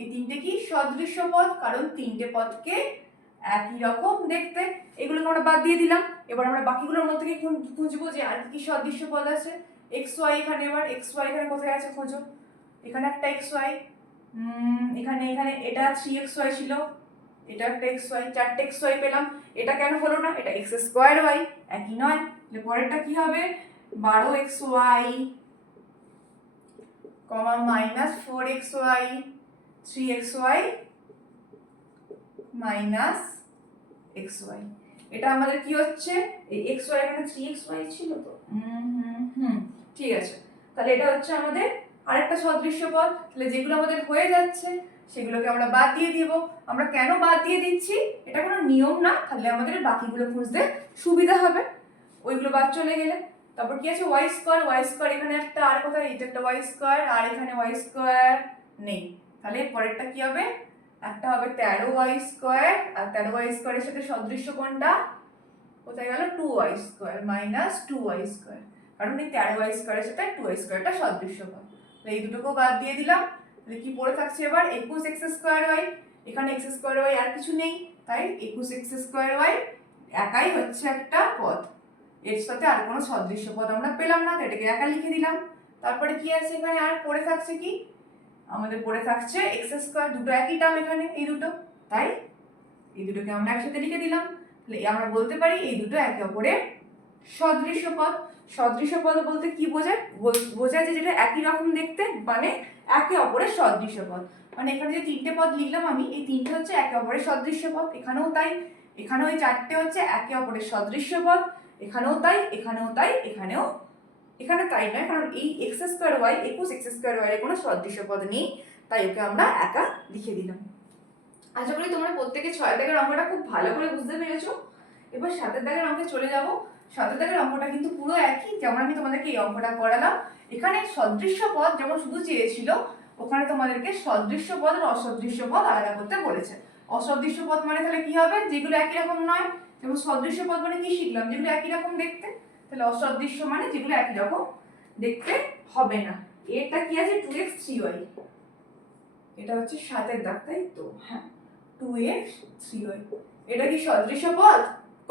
এই তিনটে কি সদৃশ্য পদ, কারণ তিনটে পদকে একই রকম দেখতে। এগুলোকে আমরা বাদ দিয়ে দিলাম। এবার আমরা বাকিগুলোর মধ্যে থেকে খুঁজবো যে আর কি সদৃশ্য পদ আছে। xy এখানে, এবার xy এখানে কোথায় আছে খোঁজো। এখানে একটা xy, এখানে, এখানে এটা 3xy ছিল, এটা একটা xy, 4টে xy পেলাম। এটা কেন হলো না? এটা x স্কয়ার y, একই নয়। তাহলে পরেরটা কি হবে? 12xy কমা -4xy, 3xy মাইনাস xy। এটা আমাদের কি হচ্ছে? এই xy এখানে 3xy ছিল তো, ঠিক আছে। তাহলে এটা হচ্ছে আমাদের আরেকটা সদৃশ্য পদ। তাহলে যেগুলো আমাদের হয়ে যাচ্ছে সেগুলোকে আমরা বাদ দিয়ে দিব। আমরা কেন বাদ দিয়ে দিচ্ছি? এটা কোনো নিয়ম না, তাহলে আমাদের বাকিগুলো খুঁজতে সুবিধা হবে ওইগুলো বাদ চলে গেলে। তারপর কি আছে? y স্কয়ার, এখানে একটা, আর কোথায়? এটা একটা y স্কয়ার, আর এখানে y স্কয়ার নেই। তাহলে পরেরটা কি হবে? একটা হবে 13y স্কয়ার, আর 13y স্কয়ারের সাথে সদৃশ্য কোনটা? কোথায় গেল? 2y square minus 2y square, কারণ এই 13y স্কয়ারের সাথে 2y স্কয়ারটা সদৃশ্য পদ। তাহলে এই দুটোকেও বাদ দিয়ে দিলাম। তাহলে কি পড়ে থাকছে এবার? 21x square y। এখানে x স্কয়ার y আর কিছু নেই, তাই 21x স্কয়ার y একাই হচ্ছে একটা পদ, এর সাথে আর কোনো সদৃশ্য পদ আমরা পেলাম না, তাই এটাকে একা লিখে দিলাম। তারপরে কি আছে এখানে? আর পড়ে থাকছে কি? আমাদের পড়ে থাকছে x স্কয়ার, দুটো একই টার্ম এখানে, এই দুটো, তাই এই দুটোকে আমরা একসাথে লিখে দিলাম। তাহলে আমরা বলতে পারি এই দুটো একে অপরের সদৃশ্য পদ। সদৃশ্য পদ বলতে কি বোঝায়? বোঝায় যে যেটা একই রকম দেখতে, মানে একে অপরের সদৃশ্য পদ। মানে এখানে যে তিনটে পদ লিখলাম আমি, এই তিনটে হচ্ছে একে অপরের সদৃশ্য পদ। এখানেও তাই, এখানেও এই চারটে হচ্ছে একে অপরের সদৃশ্য পদ, এখানেও তাই, এখানেও তাই, এখানেও, এখানে তাই নয়, কারণ এই x square y 21x square y এর কোনো সদৃশ্য পদ নেই, তাই ওকে আমরা একা লিখে দিলাম। আশা করি তোমরা প্রত্যেকে 6 দাগের অঙ্কটা খুব ভালো করে বুঝতে পেরেছো। এবার 7 দাগের অঙ্কে চলে যাব। 7 দাগের অঙ্কটা কিন্তু পুরো একই, যেমন আমি তোমাদেরকে এই অঙ্কটা করালাম। এখানে সদৃশ্য পদ যেমন শুধু চেয়েছিল, ওখানে তোমাদেরকে সদৃশ্য পদ আর অসদৃশ্য পদ আলাদা করতে বলেছে। অসদৃশ্য পদ মানে তাহলে কি হবে? যেগুলো একই রকম নয়। যেমন সদৃশ্য পদ মানে কি শিখলাম? যেগুলো একই রকম দেখতে। তাহলে অসদৃশ্য মানে যেগুলো একই রকম দেখতে হবে না। এটা কি আছে? 2x 3y, এটা হচ্ছে 7 দাগ, তাই তো? হ্যাঁ, 2x 3y। এটা কি সদৃশ্য পদ?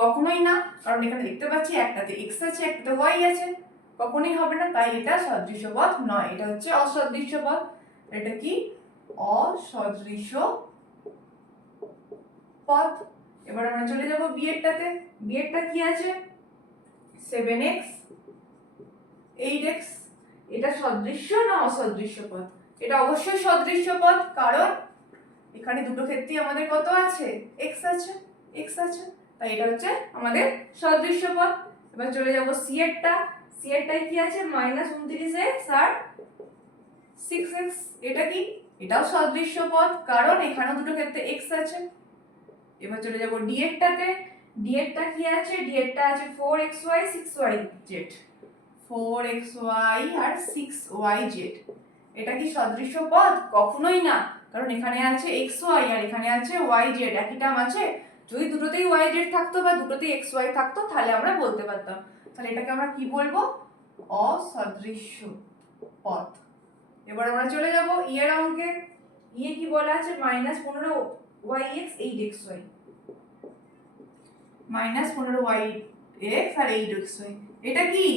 কখনোই না, কারণ এখানে দেখতে পাচ্ছি একটাতে x আছে, একটাতে y আছে, কখনোই হবে না, তাই এটা সদৃশ্য পদ নয়, এটা হচ্ছে অসদৃশ্য পদ। এটা কি? অসদৃশ্য পদ। এবার আমরা চলে যাব বি এরটাতে। বি এরটা কি আছে? 7x 8x। এটা সদৃশ্য না অসদৃশ্য পদ? এটা অবশ্যই সদৃশ্য পদ, কারণ এখানে দুটো ক্ষেত্রেই আমাদের কত আছে? x আছে, x আছে, তাই এটা হচ্ছে আমাদের সদৃশ্য পদ। এবার চলে যাব সি এরটা। সি এরটাই কি আছে? -29x আর 6x। এটা কি? এটাও সদৃশ্য পদ, কারণ এখানেও দুটো ক্ষেত্রে x আছে। এবার চলে যাব ডি এরটাতে। ডি এরটা কি আছে? ডি এরটা আছে 4xy 6yz। 4xy আর 6yz। এটা কি সদৃশ্য পদ? কখনোই না, কারণ এখানে আছে xy আর এখানে আছে yz, একই টার্ম আছে। যদি দুটোতেই yz থাকতো বা দুটোতেই xy থাকতো তাহলে আমরা বলতে পারতাম। তাহলে এটাকে আমরা কি বলবো? অসদৃশ্য পদ। এবার আমরা চলে যাব ই এর অঙ্কে। ই এ কি বলা আছে? -15yx 8xy। -15yx আর 8xy। এটা কি?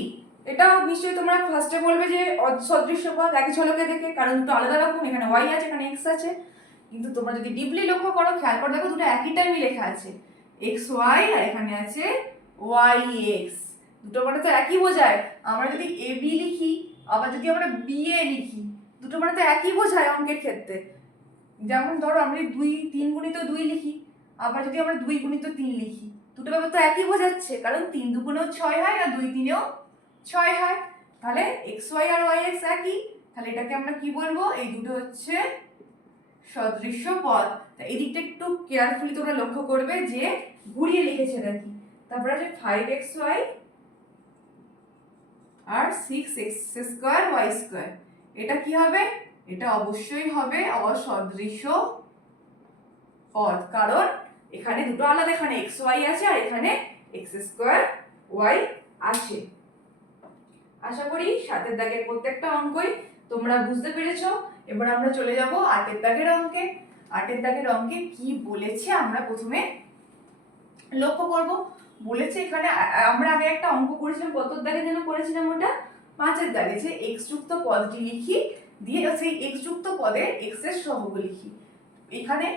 এটাও নিশ্চয়ই তোমরা ফার্স্টে বলবে যে সদৃশ্য পদ একই ঝলকে দেখে, কারণ দুটো আলাদা রকম, এখানে y আছে এখানে x আছে। কিন্তু তোমরা যদি ডিপলি লক্ষ্য করো, খেয়াল করে দেখো, দুটো একই টাইমই লেখা আছে, xy আর এখানে আছে yx। দুটো মানে তো একই বোঝায়। আমরা যদি ab লিখি, আবার যদি আমরা ba লিখি, দুটো মানে তো একই বোঝায় অঙ্কের ক্ষেত্রে। যেমন ধরো আমরা 2 3 গুণিত 2 লিখি, আবার যদি আমরা 2 গুণিত 3 লিখি, দুটো ব্যাপার তো একই বোঝাচ্ছে, কারণ 3 দুগুণেও 6 হয় আর 2 3এও 6 হয়। তাহলে xy আর yx একই, তাহলে এটাকে আমরা কি বলবো? এই দুটো হচ্ছে সদৃশ্য পদ। তা এই দিকটা একটু কেয়ারফুলি তোমরা লক্ষ্য করবে যে ঘুরিয়ে লিখেছে নাকি। তারপরে আছে 5xy আর 6x² y²। এটা কি হবে? এটা অবশ্যই হবে অসদৃশ্য পদ, কারণ এখানে দুটো আলাদা, এখানে xy আছে আর এখানে x²y আছে। আশা করি 7 দাগের প্রত্যেকটা অঙ্কই তোমরা বুঝতে পেরেছো। এবার আমরা চলে যাব 8 দাগের অঙ্কে। 8 দাগের অঙ্কে কি বলেছে আমরা প্রথমে লক্ষ্য করব। বলেছে এখানে আমরা আগে একটা অঙ্ক করেছিলাম, কত দাগে যেন করেছিলাম? ওটা 5 দাগে, যে x যুক্ত পদটি লিখি, দিয়ে সেই x যুক্ত পদের x এর সহগ লিখি। এখানে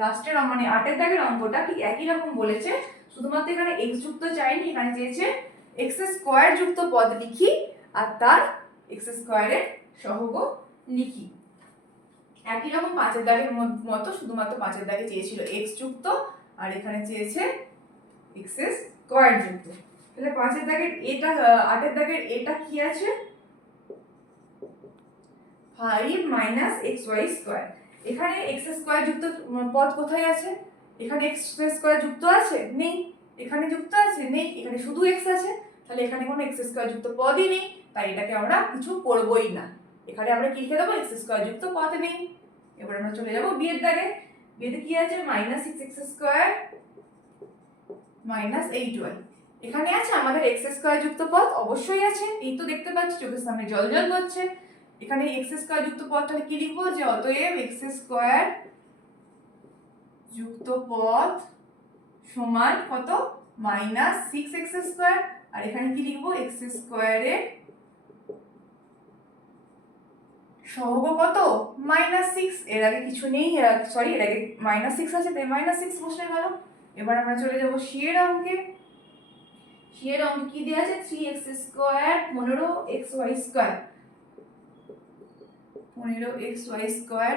লাস্টের মানে 8 দাগের অঙ্কটা ঠিক একই রকম বলেছে, শুধুমাত্র এখানে x যুক্ত চাইনি, এখানে চেয়েছে x² যুক্ত পদ লিখি আর তার x² এর সহগ লিখি। একই রকম 5 দাগের মতো, শুধুমাত্র 5 দাগে চেয়েছিল x যুক্ত আর এখানে চেয়েছে x² যুক্ত। তাহলে 5 দাগের এটা, 8 দাগের এটা কি আছে? 5 - xy²। এখানে x² যুক্ত পদ কোথায় আছে? এখানে x² যুক্ত আছে? নেই। এখানে যুক্ত আছে? নেই। এখানে শুধু x আছে, তাহলে এখানে কোনো x² যুক্ত পদই নেই, তাই এটাকে আমরা কিছু করবই না। এখানে আমরা কি লিখে দেবো? x² যুক্ত পদ নেই। এবার আমরা চলে যাব বি এর দাগে। বি এতে কি আছে? -6x² -8y। এখানে আছে আমাদের x² যুক্ত পদ, অবশ্যই আছে, এই তো দেখতে পাচ্ছি, চোখের সামনে জ্বলজ্বল করছে। এখানে x² যুক্ত পদটাকে কি লিখবো? যে অতএব x² যুক্ত পদ সমান কত? -6x²। আর এখানে কি লিখবো? x² এর সহগ কত? -6। এর আগে কিছু নেই, সরি, এর আগে -6 আছে, তাই -6 বসে গেল। এবার আমরা চলে যাব সি এর অঙ্কে। সি এর অঙ্কে কি দেওয়া আছে? 3x² 15xy²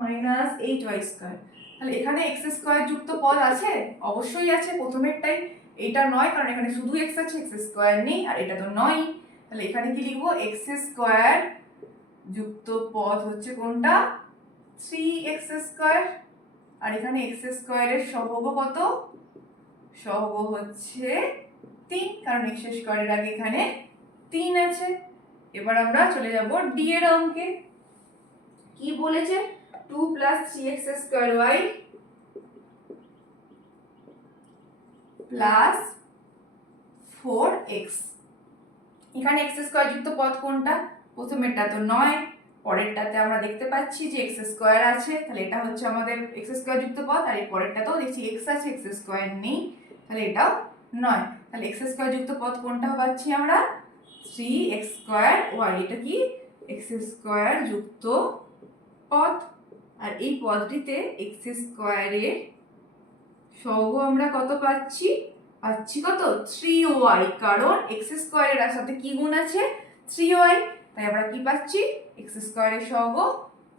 -8y²। তাহলে এখানে x² যুক্ত পদ আছে? অবশ্যই আছে, প্রথমেরটাই। এটা নয়, কারণ এখানে শুধু x আছে, x² নেই, আর এটা তো নয়। তাহলে এখানে কি লিখবো? x² যুক্ত পদ হচ্ছে কোনটা? 3x²। আর এখানে x² এর সহগ কত? সহগ হচ্ছে 3, কারণ x² এর আগে এখানে 3 আছে। এবার আমরা চলে যাব ডি এর অঙ্কে। কি বলেছে? 2 + 3x²y + 4x। এখানে x² যুক্ত পদ কোনটা? প্রথমেরটা তো নয়, পরেরটাতে আমরা দেখতে পাচ্ছি যে x² আছে, তাহলে এটা হচ্ছে আমাদের x² যুক্ত পদ। আর এই পরেরটাতেও দেখছি x আছে, x² নেই, তাহলে এটাও নয়। তাহলে x² যুক্ত পদ কোনটা পাচ্ছি আমরা? 3x²y। এটা কি? x² যুক্ত পদ। আর এই পদটিতে এক্স স্কোয়ারের সহগ আমরা কত পাচ্ছি কত 3y, কারণ এক্স স্কোয়ারের সাথে কি গুণ আছে 3y, তাই আমরা কি পাচ্ছি এক্স স্কোয়ারের সহগ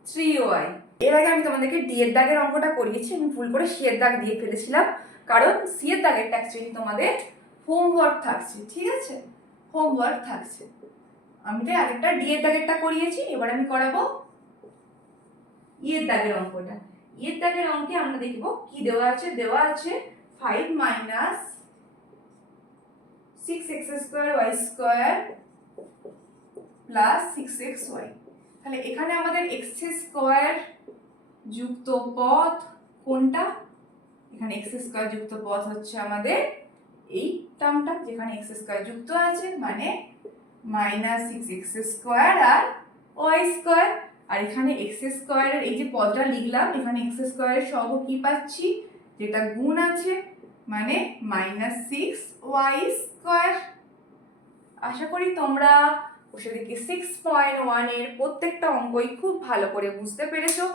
3y। এর আগে আমি তোমাদেরকে ডি এর দাগের অঙ্কটা করিয়েছি, আমি ভুল করে সি এর দাগ দিয়ে ফেলেছিলাম, কারণ সি এর দাগেরটা অ্যাকচুয়ালি তোমাদের হোমওয়ার্ক থাকছে, ঠিক আছে, হোমওয়ার্ক থাকছে। আমি তাই আরেকটা ডি এর দাগেরটা করিয়েছি, এবার আমি করাবো ই এর দাগের অঙ্কটা। ই এর দাগের অঙ্কে আমরা দেখব কি দেওয়া আছে, 5 minus 6x square y square plus 6xy। তাহলে এখানে আমাদের x স্কয়ার যুক্ত পদ কোনটা, এখানে x স্কয়ার যুক্ত পদ হচ্ছে আমাদের এই টার্মটা, যেখানে x স্কয়ার যুক্ত আছে, মানে মাইনাস 6x স্কয়ার আর y স্কয়ার। আর এখানে x স্কয়ারের এই যে পদটা লিখলাম, এখানে x স্কয়ারের সহগ কি পাচ্ছি, যেটা গুণ আছে, মানে মাইনাস 6y স্কয়ার। আশা করি তোমরা বসে দেখি 6.1 এর প্রত্যেকটা অঙ্কই খুব ভালো করে বুঝতে পেরেছো।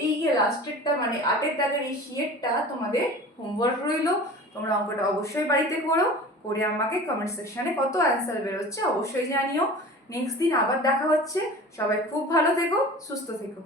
এই যে লাস্টেরটা মানে 8 এর দাগের এই শিটটা তোমাদের হোমওয়ার্ক রইলো, তোমরা অঙ্কটা অবশ্যই বাড়িতে করো, করে আমাকে কমেন্ট সেকশনে কত অ্যান্সার বেরোচ্ছে অবশ্যই জানিও। নেক্সট দিন আবার দেখা হচ্ছে, সবাই খুব ভালো থেকো, সুস্থ থেকো।